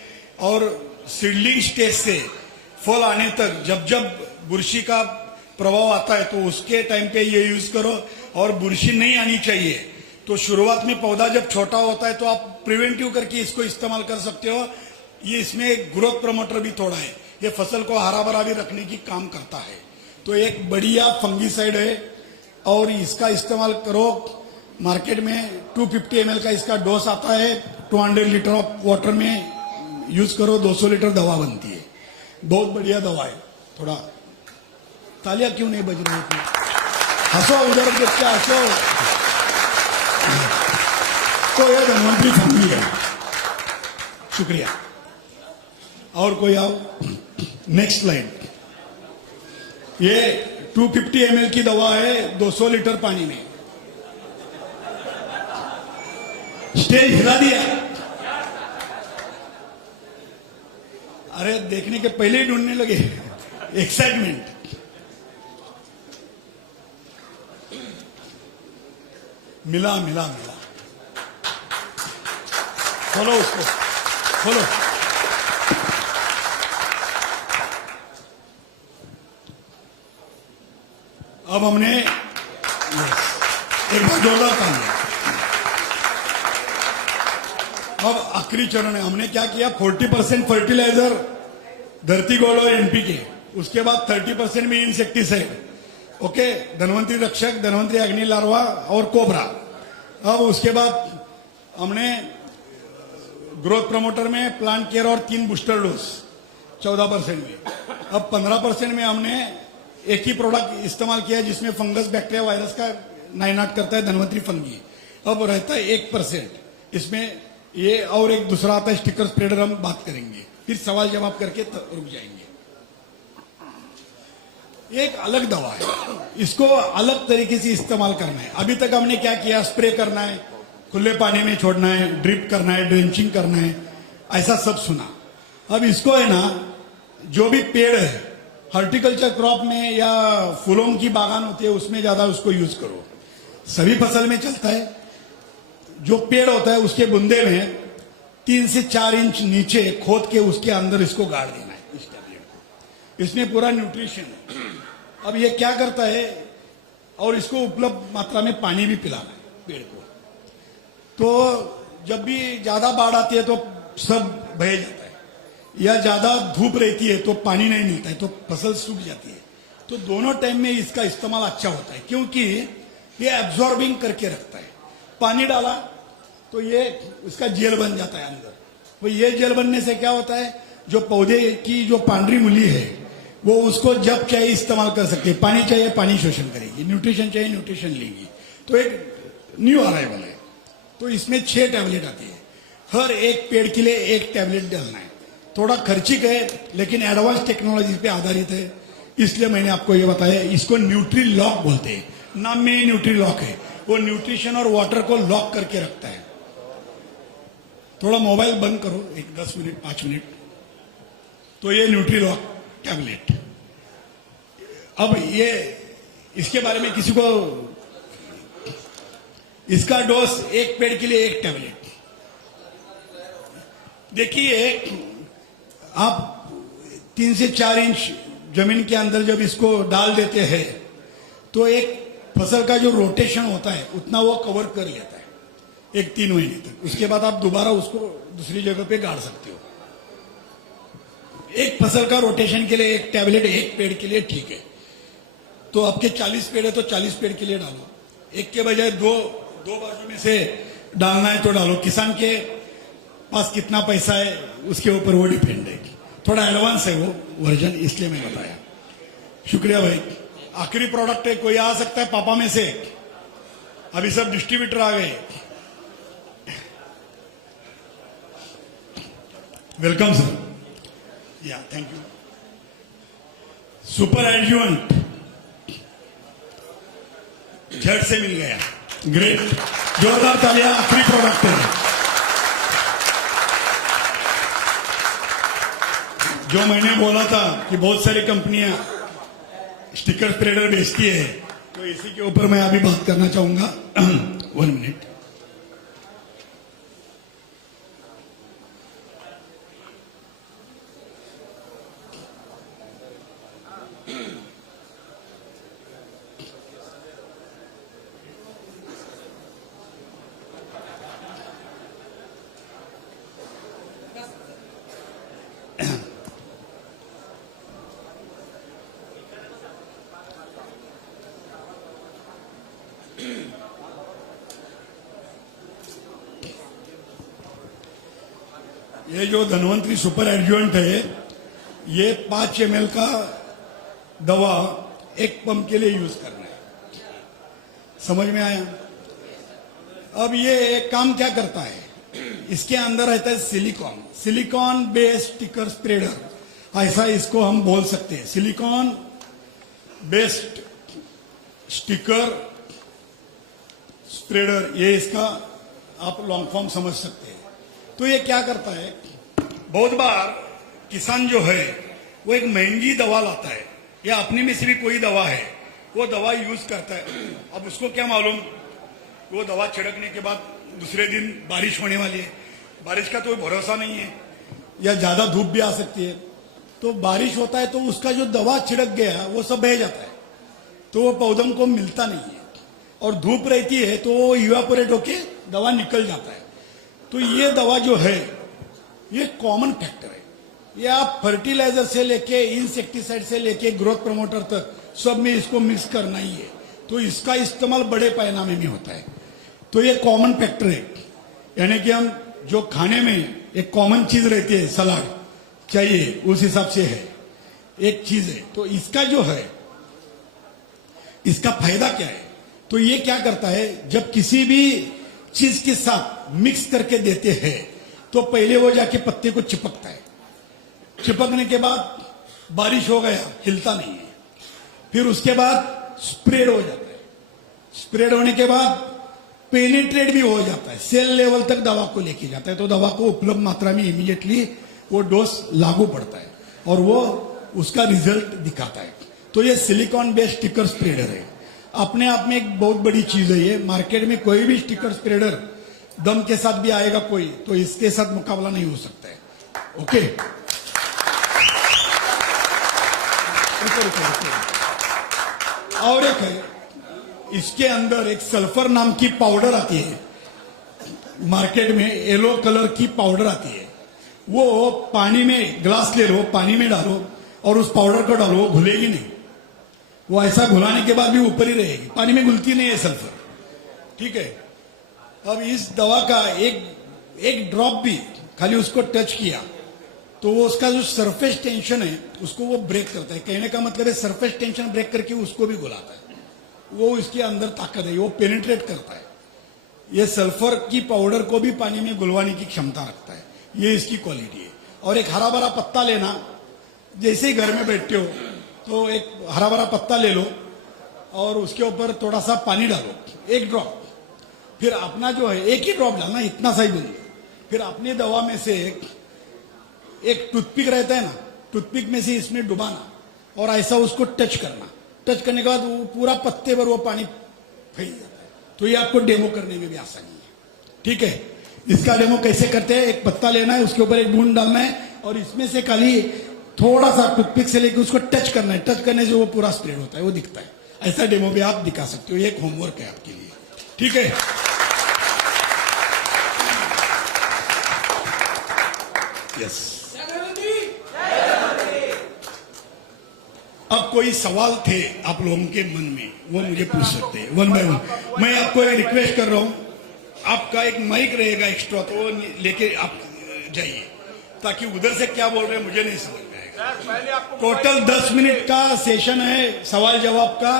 और सीडलिंग स्टेज से फल आने तक जब जब बुरशी का प्रभाव आता है तो उसके टाइम पे ये यूज करो। और बुरशी नहीं आनी चाहिए तो शुरुआत में पौधा जब छोटा होता है तो आप प्रिवेंटिव करके इसको इस्तेमाल कर सकते हो। ये इसमें एक ग्रोथ प्रमोटर भी थोड़ा है, ये फसल को हरा भरा भी रखने की काम करता है। तो एक बढ़िया फंगीसाइड है और इसका इस्तेमाल करो। मार्केट में 250 ml का इसका डोज आता है, 200 लीटर ऑफ वाटर में यूज करो, 200 लीटर दवा बनती है। बहुत बढ़िया दवा है। थोड़ा तालियां क्यों नहीं बज रही थी? हंसो, उधर देख के हंसो। तो ये धन्वंतरी फंगी है। शुक्रिया। और कोई आओ, नेक्स्ट स्लाइड। ये 250 ml की दवा है 200 लीटर पानी में। स्टेज हिला दिया। अरे देखने के पहले ही ढूंढने लगे, एक्साइटमेंट। मिला मिला मिला। खोलो उसको, खोलो। अब हमने एक बार जोरदार ताली। अब आखिरी चरण है, हमने क्या किया, 40% फर्टिलाइजर धरती गोल्ड और एनपीके, उसके बाद 30% में इंसेक्टिसाइड, ओके, धनवंतरी रक्षक, धनवंतरी अग्नि लार्वा और कोबरा। अब उसके बाद हमने ग्रोथ प्रमोटर में प्लांट केयर और 3 बूस्टर डोज 14% में। अब 15% में हमने एक ही प्रोडक्ट इस्तेमाल किया जिसमें फंगस बैक्टीरिया वायरस का नाइनाट करता है, धनवंतरी फंगी। अब रहता है 1% इसमें, ये और एक दूसरा आता है स्टिकर स्प्रेडर, हम बात करेंगे, फिर सवाल जवाब करके रुक जाएंगे। एक अलग दवा है, इसको अलग तरीके से इस्तेमाल करना है। अभी तक हमने क्या किया, स्प्रे करना है, खुले पानी में छोड़ना है, ड्रिप करना है, ड्रेंचिंग करना है, ऐसा सब सुना। अब इसको है ना, जो भी पेड़ है हॉर्टिकल्चर क्रॉप में या फूलों की बागान होती है उसमें ज्यादा उसको यूज करो। सभी फसल में चलता है। जो पेड़ होता है उसके बुंदे में 3 से 4 इंच नीचे खोद के उसके अंदर इसको गाड़ देना है, इस टैबलेट को। इसमें पूरा न्यूट्रिशन है। अब ये क्या करता है, और इसको उपलब्ध मात्रा में पानी भी पिलाना है पेड़ को। तो जब भी ज्यादा बाढ़ आती है तो सब बह जाता है, या ज्यादा धूप रहती है तो पानी नहीं मिलता है तो फसल सूख जाती है। तो दोनों टाइम में इसका इस्तेमाल अच्छा होता है, क्योंकि ये एब्जॉर्बिंग करके रखता है। पानी डाला तो ये इसका जेल बन जाता है अंदर। तो ये जेल बनने से क्या होता है, जो पौधे की जो पांडरी मूली है वो उसको जब चाहिए इस्तेमाल कर सकते हैं। पानी चाहिए पानी शोषण करेगी, न्यूट्रिशन चाहिए न्यूट्रिशन लेगी। तो एक न्यू अराइवल है। तो इसमें 6 टैबलेट आती है, हर एक पेड़ के लिए 1 टैबलेट डालना है। थोड़ा खर्चिक है लेकिन एडवांस टेक्नोलॉजी पे आधारित है, इसलिए मैंने आपको ये बताया। इसको न्यूट्री लॉक बोलते हैं, नाम में ही न्यूट्री लॉक है। वो न्यूट्रिशन और वाटर को लॉक करके रखता है। थोड़ा मोबाइल बंद करो, एक 10 मिनट 5 मिनट। तो ये न्यूट्री लॉक टैबलेट। अब ये इसके बारे में किसी को, इसका डोज 1 पेड़ के लिए 1 टैबलेट। देखिए, आप 3 से 4 इंच जमीन के अंदर जब इसको डाल देते हैं तो एक फसल का जो रोटेशन होता है उतना वो कवर कर लेता है 1-3 महीने तक। उसके बाद आप दोबारा उसको दूसरी जगह पे गाड़ सकते हो। एक फसल का रोटेशन के लिए 1 टैबलेट 1 पेड़ के लिए ठीक है। तो आपके 40 पेड़ है तो 40 पेड़ के लिए डालो, एक के बजाय दो बाजू में से डालना है तो डालो। किसान के पास कितना पैसा है उसके ऊपर वो डिपेंड है। थोड़ा एडवांस है वो वर्जन, इसलिए मैं बताया। शुक्रिया भाई। आखिरी प्रोडक्ट है, कोई आ सकता है पापा में से? अभी सब डिस्ट्रीब्यूटर आ गए। Welcome sir. या थैंक यू। सुपर एडजुवेंट झट से मिल गया, ग्रेट, जोरदार तालियां। आखिरी प्रोडक्ट है जो मैंने बोला था कि बहुत सारी कंपनियां स्टिकर स्प्रेडर बेचती है, तो इसी के ऊपर मैं अभी बात करना चाहूंगा। 1 मिनट। ये जो धनवंतरी सुपर एडजुवेंट है, ये 5 ml का दवा 1 पंप के लिए यूज करना है। समझ में आया? अब ये एक काम क्या करता है, इसके अंदर रहता है सिलिकॉन बेस्ड स्टिकर स्प्रेडर, ऐसा इसको हम बोल सकते हैं। सिलिकॉन बेस्ट स्टिकर स्प्रेडर, ये इसका आप लॉन्ग फॉर्म समझ सकते हैं। तो ये क्या करता है, बहुत बार किसान जो है वो एक महंगी दवा लाता है या अपने में से भी कोई दवा है, वो दवा यूज करता है। अब उसको क्या मालूम, वो दवा छिड़कने के बाद दूसरे दिन बारिश होने वाली है, बारिश का कोई भरोसा नहीं है, या ज्यादा धूप भी आ सकती है। तो बारिश होता है तो उसका जो दवा छिड़क गया वो सब बह जाता है, तो वो पौधों को मिलता नहीं है। और धूप रहती है तो वो इवापोरेट होके दवा निकल जाता है। तो ये दवा जो है ये कॉमन फैक्टर है। ये आप फर्टिलाइजर से लेके इंसेक्टिसाइड से लेके ग्रोथ प्रमोटर तक सब में इसको मिक्स करना ही है। तो इसका इस्तेमाल बड़े पैमाने में होता है। तो ये कॉमन फैक्टर है, यानी कि हम जो खाने में एक कॉमन चीज रहती है, सलाद चाहिए, उस हिसाब से है एक चीज है। तो इसका जो है, इसका फायदा क्या है, तो ये क्या करता है, जब किसी भी चीज के साथ मिक्स करके देते हैं तो पहले वो जाके पत्ते को चिपकता है, चिपकने के बाद बारिश हो गया, हिलता नहीं है, फिर उसके बाद स्प्रेड हो जाता है, स्प्रेड होने के बाद पेनिट्रेट भी हो जाता है, सेल लेवल तक दवा को लेके जाता है। तो दवा को उपलब्ध मात्रा में इमीडिएटली वो डोज लागू पड़ता है और वो उसका रिजल्ट दिखाता है। तो ये सिलिकॉन बेस्ड स्टिकर स्प्रेडर है, अपने आप में एक बहुत बड़ी चीज है। ये मार्केट में कोई भी स्टिकर स्प्रेडर दम के साथ भी आएगा कोई, तो इसके साथ मुकाबला नहीं हो सकता है। ओके, और एक है, इसके अंदर एक सल्फर नाम की पाउडर आती है मार्केट में, येलो कलर की पाउडर आती है। वो पानी में, ग्लास ले लो, पानी में डालो और उस पाउडर को डालो, वो घुलेगी नहीं। वो ऐसा घुलाने के बाद भी ऊपर ही रहेगी, पानी में घुलती नहीं है सल्फर, ठीक है। अब इस दवा का एक ड्रॉप भी खाली उसको टच किया तो वो उसका जो सरफेस टेंशन है उसको वो ब्रेक करता है। कहने का मतलब है सरफेस टेंशन ब्रेक करके उसको भी घुलाता है। वो इसके अंदर ताकत है, वो पेनिट्रेट करता है। ये सल्फर की पाउडर को भी पानी में घुलवाने की क्षमता रखता है, ये इसकी क्वालिटी है। और एक हरा भरा पत्ता लेना, जैसे ही घर में बैठते हो तो एक हरा भरा पत्ता ले लो और उसके ऊपर थोड़ा सा पानी डालो, एक ड्रॉप, फिर अपना जो है एक ही ड्रॉप डालना, इतना सा ही बूंद, फिर अपनी दवा में से एक टूथपिक रहता है ना, टूथपिक में से इसमें डुबाना और ऐसा उसको टच करना। टच करने के बाद वो पूरा पत्ते पर वो पानी फैल जाता है। तो ये आपको डेमो करने में भी आसानी है, ठीक है। इसका डेमो कैसे करते हैं, एक पत्ता लेना है, उसके ऊपर एक बूंद डालना है और इसमें से खाली थोड़ा सा टूथपिक से लेकर उसको टच करना है। टच करने से वो पूरा स्प्रेड होता है, वो दिखता है। ऐसा डेमो भी आप दिखा सकते हो, ये एक होमवर्क है आपके लिए, ठीक है। यस, अब कोई सवाल थे आप लोगों के मन में, वो मुझे पूछ सकते हैं वन बाय वन। मैं आपको एक रिक्वेस्ट कर रहा हूं, आपका एक माइक रहेगा एक्स्ट्रा, तो वो लेके आप जाइए, ताकि उधर से क्या बोल रहे हैं मुझे नहीं समझ में आएगा। टोटल 10 मिनट का सेशन है सवाल जवाब का,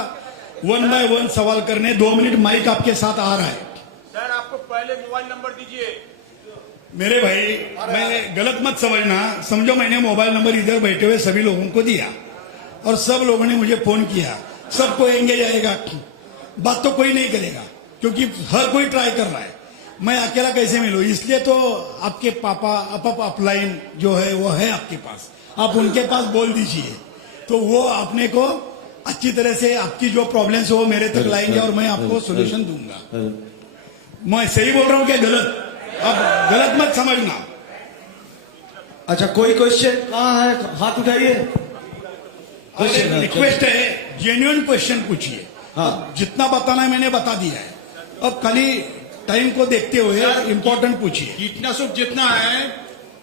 वन बाय वन सवाल करने, 2 मिनट माइक आपके साथ आ रहा है। सर आपको पहले मोबाइल नंबर दीजिए। मेरे भाई, मैं गलत मत समझना, समझो मैंने मोबाइल नंबर इधर बैठे हुए सभी लोगों को दिया और सब लोगों ने मुझे फोन किया, सबको एंगेज आएगा, बात तो कोई नहीं करेगा क्योंकि हर कोई ट्राई कर रहा है। मैं अकेला कैसे मिलूं, इसलिए तो आपके पापा अपलाइन जो है वो है आपके पास, आप उनके पास बोल दीजिए, तो वो अपने को अच्छी तरह से आपकी जो प्रॉब्लम्स है वो मेरे तक लाएंगे और मैं आपको सोल्यूशन दूंगा। मैं सही बोल रहा हूं क्या गलत? अब गलत मत समझना। अच्छा, कोई क्वेश्चन कहाँ है, हाथ उठाइए। क्वेश्चन रिक्वेस्ट है, जेन्युइन क्वेश्चन पूछिए। हाँ। जितना बताना है मैंने बता दिया है, अब खाली टाइम को देखते हुए इंपॉर्टेंट पूछिए। कीटनाशक जितना है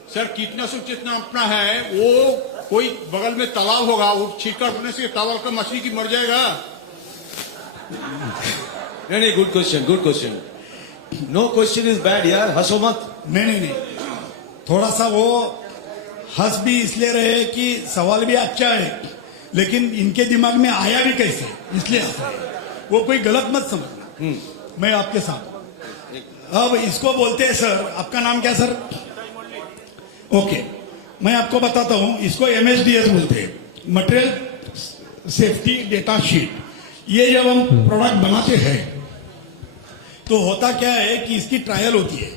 सर, कीटनाशक जितना अपना है, वो कोई बगल में तालाब होगा, वो छिड़काव करने से तालाब का मछली की मर जाएगा। नहीं, good question, good question. No question is bad यार, हंसो मत। नहीं, थोड़ा सा वो हंस भी इसलिए रहे कि सवाल भी अच्छा है, लेकिन इनके दिमाग में आया भी कैसे, इसलिए हंस रहे हैं। वो कोई गलत मत समझना, मैं आपके साथ हूं। अब इसको बोलते हैं सर, आपका नाम क्या सर? ओके, मैं आपको बताता हूं, इसको MSDS बोलते हैं, मटेरियल सेफ्टी डेटा शीट। ये जब हम प्रोडक्ट बनाते हैं तो होता क्या है कि इसकी ट्रायल होती है।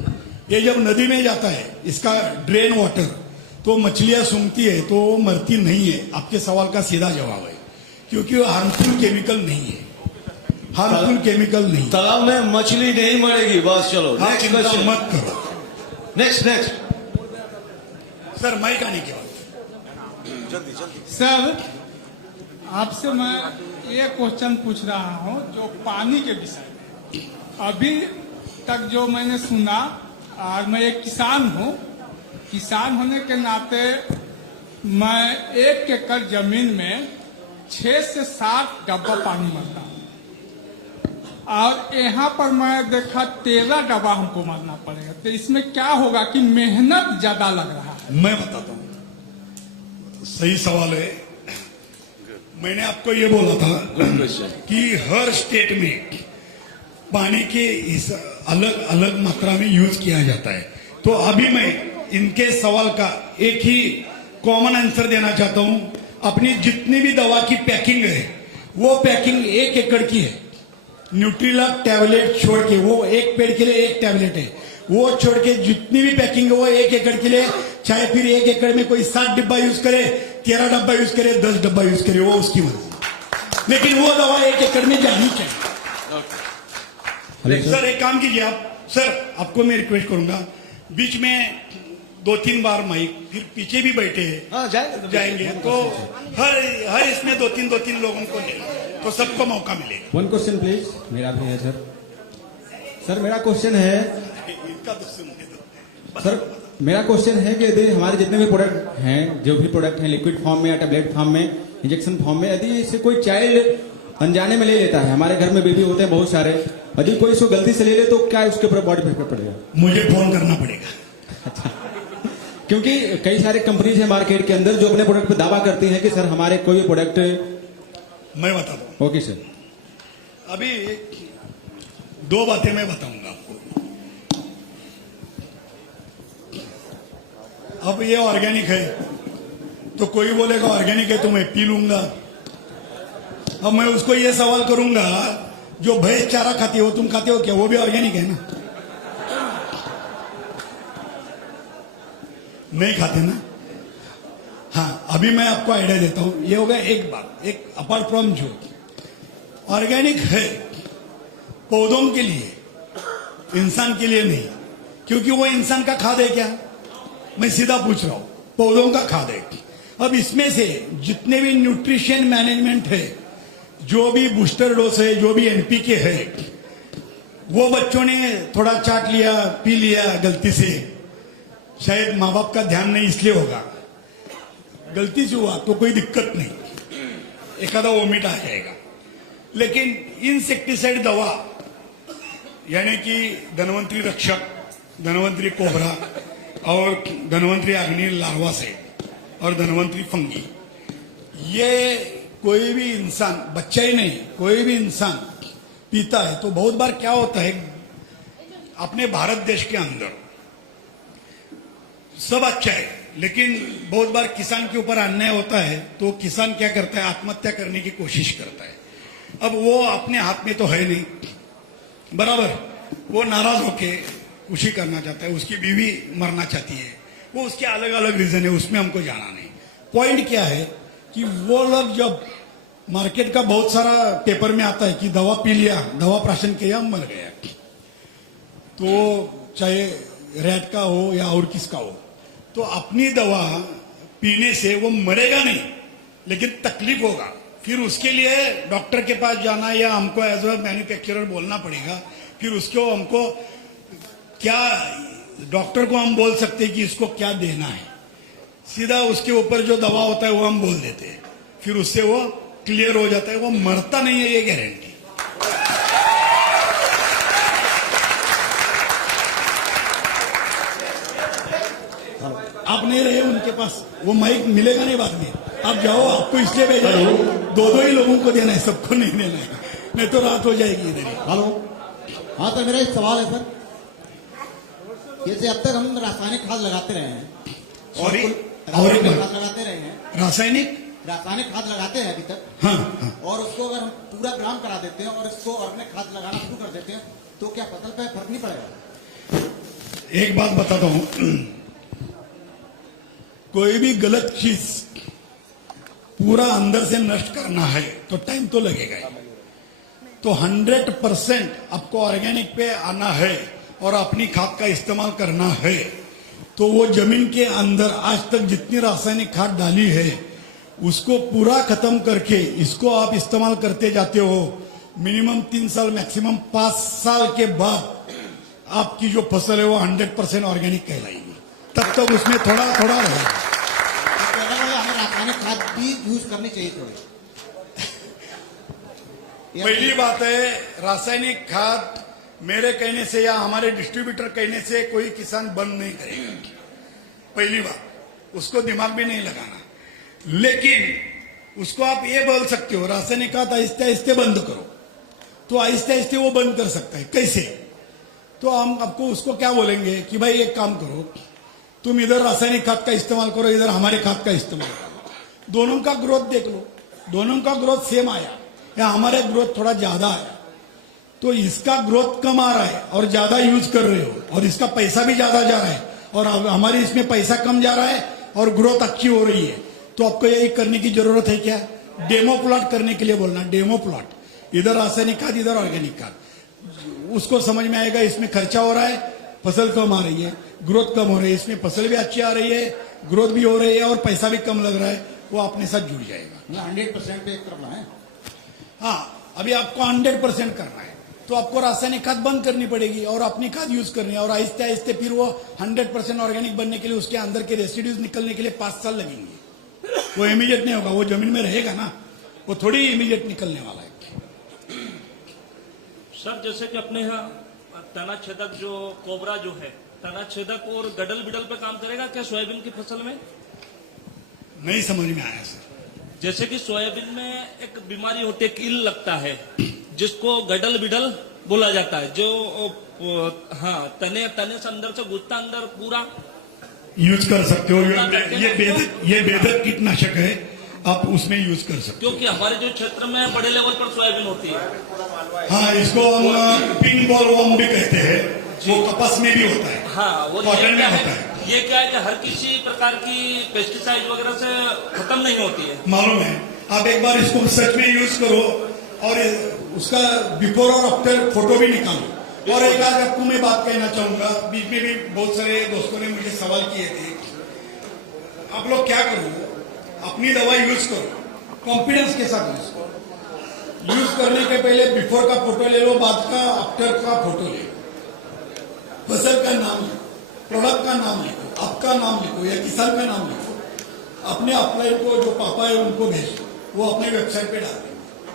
ये जब नदी में जाता है इसका ड्रेन वाटर, तो मछलियां सूंघती है तो वो मरती नहीं है। आपके सवाल का सीधा जवाब है, क्योंकि वो हार्मफुल केमिकल नहीं है, हार्मफुल केमिकल नहीं। तालाब में मछली नहीं मरेगी, बस चलो हाँ, नेक्स्ट चिंता क्वेश्चन। मत करो। नेक्स्ट सर माइक आने के बाद सर, आपसे मैं ये क्वेश्चन पूछ रहा हूँ जो पानी के विषय में। अभी तक जो मैंने सुना, और मैं एक किसान हूँ, किसान होने के नाते मैं 1 एकड़ जमीन में 6 से 7 डब्बा पानी मरता हूँ, और यहाँ पर मैं देखा 13 डब्बा हमको मरना पड़ेगा। तो इसमें क्या होगा कि मेहनत ज्यादा लग रहा है। मैं बताता हूँ, सही सवाल है। मैंने आपको ये बोला था कि हर स्टेट में पानी के इस अलग अलग मात्रा में यूज किया जाता है। तो अभी मैं इनके सवाल का एक ही कॉमन आंसर देना चाहता हूं। अपनी जितनी भी दवा की पैकिंग है वो पैकिंग 1 एकड़ की है। न्यूट्रीला टैबलेट छोड़ के, वो एक पेड़ के लिए 1 टैबलेट है, वो छोड़ के जितनी भी पैकिंग है वो 1 एकड़ के लिए। चाहे फिर 1 एकड़ में कोई 7 डिब्बा यूज करे, 13 डब्बा यूज करे, 10 डब्बा यूज करे, वो उसकी मर्जी, लेकिन वो दवा 1 एकड़ में जानी चाहिए। सर एक काम कीजिए आप, सर आपको मैं रिक्वेस्ट करूंगा, बीच में 2-3 बार माइक, फिर पीछे भी बैठे हैं, हाँ जाएंगे तो हर इसमें 2-3 लोगों को ले, तो सबको मौका मिलेगा। 1 क्वेश्चन प्लीज। मेरा भी है सर। सर मेरा क्वेश्चन है, इनका तो सुनने दो। सर मेरा क्वेश्चन है कि यदि हमारे जितने भी प्रोडक्ट हैं, जो भी प्रोडक्ट हैं, लिक्विड फॉर्म में या टैबलेट फॉर्म में, इंजेक्शन फॉर्म में, यदि इसे कोई चाइल्ड अनजाने में ले लेता है, हमारे घर में बेबी होते हैं बहुत सारे, यदि कोई इसको गलती से ले ले तो क्या उसके ऊपर बॉडी इफेक्ट पड़ेगा? मुझे फोन करना पड़ेगा। क्योंकि कई सारे कंपनीज है मार्केट के अंदर जो अपने प्रोडक्ट पे दावा करती हैं कि सर हमारे कोई प्रोडक्ट। मैं बताता हूँ। Okay sir. अभी 2 बातें मैं बताऊंगा आपको। अब ये ऑर्गेनिक है तो कोई बोलेगा ऑर्गेनिक है तो मैं पी लूंगा। अब मैं उसको ये सवाल करूंगा, जो भैंस चारा खाती हो तुम खाते हो क्या? वो भी ऑर्गेनिक है ना? नहीं खाते ना? हाँ, अभी मैं आपको आइडिया देता हूं। ये हो गया एक बात, एक अपार्ट फ्रॉम जो ऑर्गेनिक है पौधों के लिए, इंसान के लिए नहीं, क्योंकि वो इंसान का खाद है क्या? मैं सीधा पूछ रहा हूं, पौधों का खाद है। अब इसमें से जितने भी न्यूट्रिशन मैनेजमेंट है, जो भी बूस्टर डोज है, जो भी एनपीके है, वो बच्चों ने थोड़ा चाट लिया, पी लिया गलती से, शायद माँ बाप का ध्यान नहीं इसलिए होगा, गलती से हुआ तो कोई दिक्कत नहीं, एखादा वोमिट आ जाएगा। लेकिन इंसेक्टिसाइड दवा यानी कि धनवंतरी रक्षक, धनवंतरी कोबरा और धनवंतरी अग्नि लार्वा से और धनवंतरी फंगी, ये कोई भी इंसान, बच्चा ही नहीं, कोई भी इंसान पीता है तो बहुत बार क्या होता है, अपने भारत देश के अंदर सब अच्छा है, लेकिन बहुत बार किसान के ऊपर अन्याय होता है तो किसान क्या करता है, आत्महत्या करने की कोशिश करता है। अब वो अपने हाथ में तो है नहीं, बराबर, वो नाराज होके खुशी करना चाहता है, उसकी बीवी मरना चाहती है, वो उसके अलग अलग रीजन है, उसमें हमको जाना नहीं। पॉइंट क्या है कि वो लोग जब मार्केट का बहुत सारा पेपर में आता है कि दवा पी लिया, दवा प्राशन किया, मर गया, तो चाहे रैट का हो या और किसका हो, तो अपनी दवा पीने से वो मरेगा नहीं, लेकिन तकलीफ होगा। फिर उसके लिए डॉक्टर के पास जाना या हमको एज ए मैन्युफैक्चरर बोलना पड़ेगा। फिर उसको हमको क्या, डॉक्टर को हम बोल सकते हैं कि इसको क्या देना है, सीधा उसके ऊपर जो दवा होता है वो हम बोल देते हैं, फिर उससे वो क्लियर हो जाता है, वो मरता नहीं है, ये गारंटी। आप नहीं रहे उनके पास, वो माइक मिलेगा नहीं बाद में, आप जाओ, आपको इसलिए भेजा है, 2-2 ही लोगों को देना है, सबको नहीं देना है, नहीं तो रात हो जाएगी इधर ही। हेलो, हाँ सर, मेरा एक सवाल है सर। जैसे अब तक हम रासायनिक खाद लगाते रहे हैं, सॉरी, रासायनिक खाद लगाते रहे हैं, रासायनिक रासायनिक खाद लगाते हैं अभी तक, हाँ हाँ। और उसको अगर हम पूरा ग्राम करा देते हैं और इसको ऑर्गेनिक खाद लगाना शुरू कर देते हैं तो क्या फसल पे फर्क नहीं पड़ेगा? एक बात बताता हूं, कोई भी गलत चीज पूरा अंदर से नष्ट करना है तो टाइम तो लगेगा ही। तो 100% आपको ऑर्गेनिक पे आना है और अपनी खाद का इस्तेमाल करना है, तो वो जमीन के अंदर आज तक जितनी रासायनिक खाद डाली है उसको पूरा खत्म करके इसको आप इस्तेमाल करते जाते हो, मिनिमम 3 साल मैक्सिमम 5 साल के बाद आपकी जो फसल है वो 100% ऑर्गेनिक कहलाएगी। तब तक उसमें थोड़ा थोड़ा रहेगा। तो कहने का हमें रासायनिक खाद भी यूज करनी चाहिए थोड़ी। पहली बात है, रासायनिक खाद मेरे कहने से या हमारे डिस्ट्रीब्यूटर कहने से कोई किसान बंद नहीं करेगा। पहली बात, उसको दिमाग में नहीं लगाना। लेकिन उसको आप ये बोल सकते हो रासायनिक खाद आहिस्ते आहिस्ते बंद करो, तो आहिस्ते आहिस्ते वो बंद कर सकता है। कैसे? तो हम आपको उसको क्या बोलेंगे कि भाई एक काम करो, तुम इधर रासायनिक खाद का इस्तेमाल करो, इधर हमारे खाद का इस्तेमाल करो, दोनों का ग्रोथ देख लो, दोनों का ग्रोथ सेम आया या हमारे ग्रोथ थोड़ा ज्यादा आया, तो इसका ग्रोथ कम आ रहा है और ज्यादा यूज कर रहे हो और इसका पैसा भी ज्यादा जा रहा है और हमारे इसमें पैसा कम जा रहा है और ग्रोथ अच्छी हो रही है, तो आपको यही करने की जरूरत है क्या? डेमो प्लॉट करने के लिए बोलना, डेमो प्लॉट, इधर रासायनिक खाद इधर ऑर्गेनिक खाद। उसको समझ में आएगा इसमें खर्चा हो रहा है, फसल कम आ रही है, ग्रोथ कम हो रही है, इसमें फसल भी अच्छी आ रही है, ग्रोथ भी हो रही है और पैसा भी कम लग रहा है, वो अपने साथ जुड़ जाएगा। 100% पे करना है। हाँ, अभी आपको 100% करना है तो आपको रासायनिक खाद बंद करनी पड़ेगी और अपनी खाद यूज करनी है, और आहिस्ते आहिस्ते फिर वो 100% ऑर्गेनिक बनने के लिए उसके अंदर के रेसिड्यूज निकलने के लिए 5 साल लगेंगे। वो इमीडिएट नहीं होगा, वो जमीन में रहेगा ना, वो थोड़ी इमीडिएट निकलने वाला है। सर जैसे कि अपने यहाँ तना छेदक जो कोबरा जो है, तना छेदक और गडल बिडल पे काम करेगा क्या सोयाबीन की फसल में? नहीं समझ में आया सर। जैसे कि सोयाबीन में एक बीमारी होती है, कील लगता है, जिसको गडल बिडल बोला जाता है, जो हाँ तने से अंदर से घुसता अंदर पूरा यूज कर सकते हो। ये बेधक कीटनाशक है, आप उसमें यूज कर सकते हो। क्योंकि हमारे जो क्षेत्र में बड़े लेवल पर सोयाबीन होती है। हाँ, इसको हम पिंक बॉलवर्म भी कहते हैं, वो कपास में भी होता है। हाँ, वो कॉटन में होता है। ये क्या है कि हर किसी प्रकार की पेस्टिसाइड वगैरह से खत्म नहीं होती है, मालूम है। आप एक बार इसको सच में यूज करो और उसका बिफोर और आफ्टर फोटो भी निकालो। और एक आज आपको मैं बात कहना चाहूंगा, बीच में भी बहुत सारे दोस्तों ने मुझे सवाल किए थे, आप लोग क्या करो, अपनी दवा यूज करो, कॉन्फिडेंस के साथ यूज करो। यूज करने के पहले बिफोर का फोटो ले लो, बाद का आफ्टर का फोटो ले लो, फसल का नाम लिखो, प्रोडक्ट का नाम लिखो, आपका नाम लिखो या किसान का नाम लिखो, अपने अपलाइन को जो पापा है उनको भेजो, वो अपने वेबसाइट पे डाल दें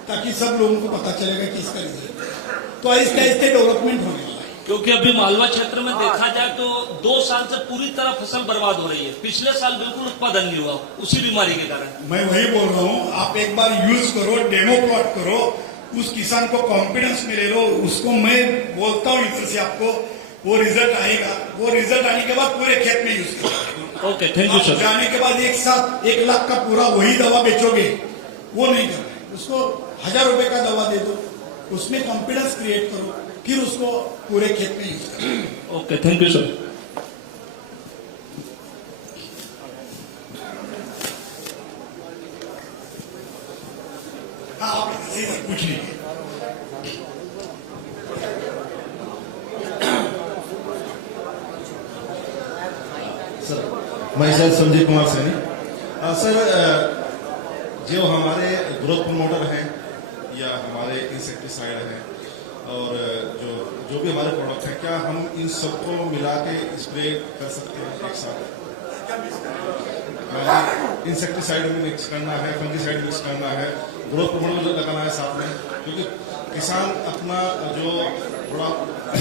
ताकि सब लोगों को पता चलेगा कि इसका रिजल्ट है। तो आहिस्ते आहिस्ते डेवलपमेंट होने वाला है। क्योंकि अभी मालवा क्षेत्र में देखा जाए तो 2 साल से पूरी तरह फसल बर्बाद हो रही है। पिछले साल बिल्कुल उत्पादन नहीं हुआ उसी बीमारी के कारण। मैं वही बोल रहा हूँ, आप एक बार यूज करो, डेमो प्लॉट करो, उस किसान को कॉन्फिडेंस में ले लो, उसको मैं बोलता हूँ इधर से आपको वो रिजल्ट आएगा, वो रिजल्ट आने के बाद पूरे खेत में यूज करो। Okay, thank you sir. जाने के बाद एक साथ 1 लाख का पूरा वही दवा बेचोगे, वो नहीं करना है। उसको 1000 रुपए का दवा दे दो, उसमें कॉन्फिडेंस क्रिएट करो, फिर उसको पूरे खेत में यूज करो। Okay, thank you sir. हाँ, आप इधर पूछ लीजिए। मैं सर संजय कुमार सैनी। सर जो हमारे ग्रोथ प्रमोटर हैं या हमारे इंसेक्टिसाइड हैं और जो भी हमारे प्रोडक्ट हैं, क्या हम इन सबको मिला के स्प्रे कर सकते हैं एक साथ? इंसेक्टिसाइड भी मिक्स करना है, फंगिसाइड मिक्स करना है, ग्रोथ प्रमोटर लगाना है साथ में, क्योंकि किसान अपना जो थोड़ा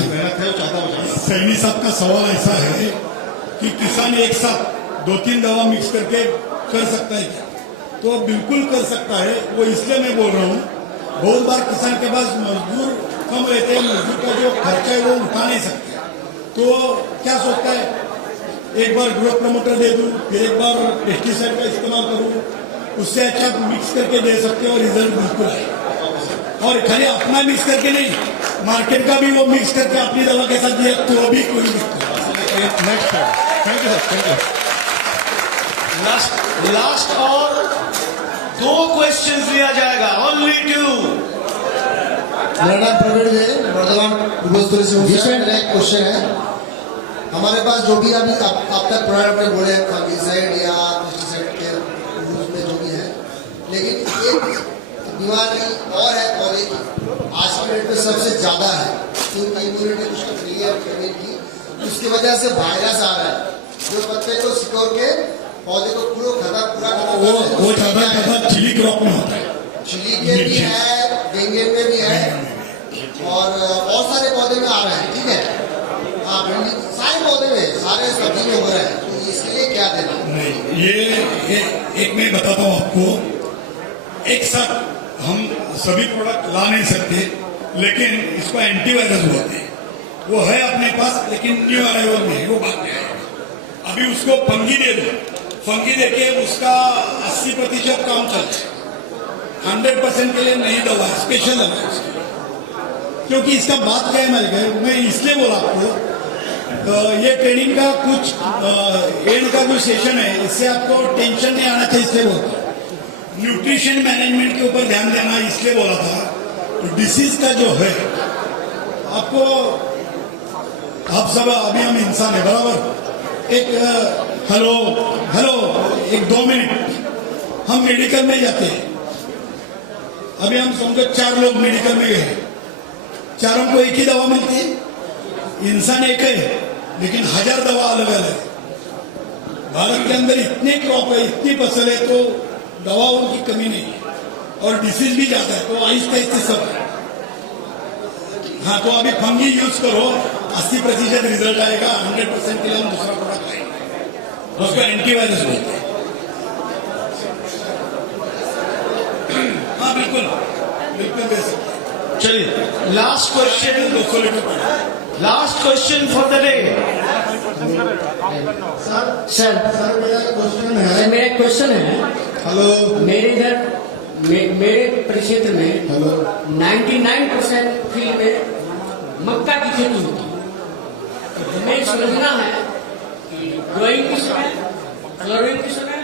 मेहनत है वो चाहता बचाना। सैनी साहब का सवाल ऐसा है कि किसान एक साथ 2-3 दवा मिक्स करके कर सकता है क्या? तो बिल्कुल कर सकता है। वो इसलिए मैं बोल रहा हूँ, बहुत बार किसान के पास मजदूर कम रहते हैं, मजदूर का जो खर्चा है वो उठा नहीं सकते, तो क्या सोचता है एक बार ग्रोथ प्रमोटर दे दूं, फिर एक बार पेस्टिसाइड का इस्तेमाल करूं, उससे अच्छा आप मिक्स करके दे सकते हो और रिजल्ट बिल्कुल आए। और खाली अपना मिक्स करके नहीं, मार्केट का भी वो मिक्स करके अपनी दवा के साथ दिया तो भी कोई next thank you sir, thank you. Last और 2 क्वेश्चन लिया जाएगा, ओनली 2। मेरा नाम प्रवीण है, वर्धमान पूर्वोत्तरी से हूँ। मेरा एक क्वेश्चन है, हमारे पास जो भी अभी अब तक प्रोडक्ट में बोले हैं फंगिसाइड या पेस्टिसाइड के रूप में जो भी है, लेकिन एक बीमारी और है पौधे की, आज के डेट में सबसे ज्यादा है, क्योंकि इम्यूनिटी उसका क्लियर करने की, उसकी वजह से वायरस आ रहा है जो पत्ते को सिकोड़ के पौधे को पूरा खत्म वो ज्यादा चिली क्रॉप में होता है। चिली के भी है, डेंगे में भी है, और बहुत सारे पौधे में आ रहा है। ठीक है, हाँ, भिंडी सारे पौधे में, सारे सब्जी में हो रहा है, तो इसके लिए क्या देना? नहीं, ये एक मैं बताता हूँ आपको। एक साथ हम सभी प्रोडक्ट ला नहीं सकते, लेकिन इसको एंटीवायरस बोलते हैं, वो है अपने पास, लेकिन न्यू अराइवल में है, वो बात है। अभी उसको फंगी दे दो, फंगी देके उसका 80% काम चलता है, 100% के लिए नहीं दवा, स्पेशल दवा है उसकी। क्योंकि इसका बात क्या है, मैं इसलिए बोला आपको, ये ट्रेनिंग का कुछ एंड का जो सेशन है, इससे आपको टेंशन नहीं आना चाहिए, इसलिए बोलता हूँ। न्यूट्रिशन मैनेजमेंट के ऊपर ध्यान देना इसलिए बोला था। तो डिसीज का जो है, आपको, आप सब अभी हम इंसान है बराबर, एक हेलो एक 2 मिनट हम मेडिकल में जाते हैं। अभी हम समझो 4 लोग मेडिकल में गए, चारों को एक ही दवा मिलती है। इंसान एक है, लेकिन 1000 दवा अलग अलग है। भारत के अंदर इतने क्रॉप है, इतनी फसल है, तो दवाओं की कमी नहीं है, और डिसीज भी ज्यादा है, तो आहिस्ते आहिस्ते सब है। हाँ, तो अभी फंगी यूज करो, 80% रिजल्ट आएगा, 100% के लिए हम दूसरा प्रोडक्ट लाएंगे, उसको एंटीवायरस बोलते हैं। हाँ, बिल्कुल दे सकते हैं। चलिए, last question 200 litre. Last question for the day. Sir मेरा क्वेश्चन है। मेरा एक क्वेश्चन है। हेलो, मेरे इधर मेरे परिक्षेत्र में 99% फील्ड में मक्का की खेती होती है। हमें समझना है कि ग्रोइंग के समय, फ्लोरिंग के समय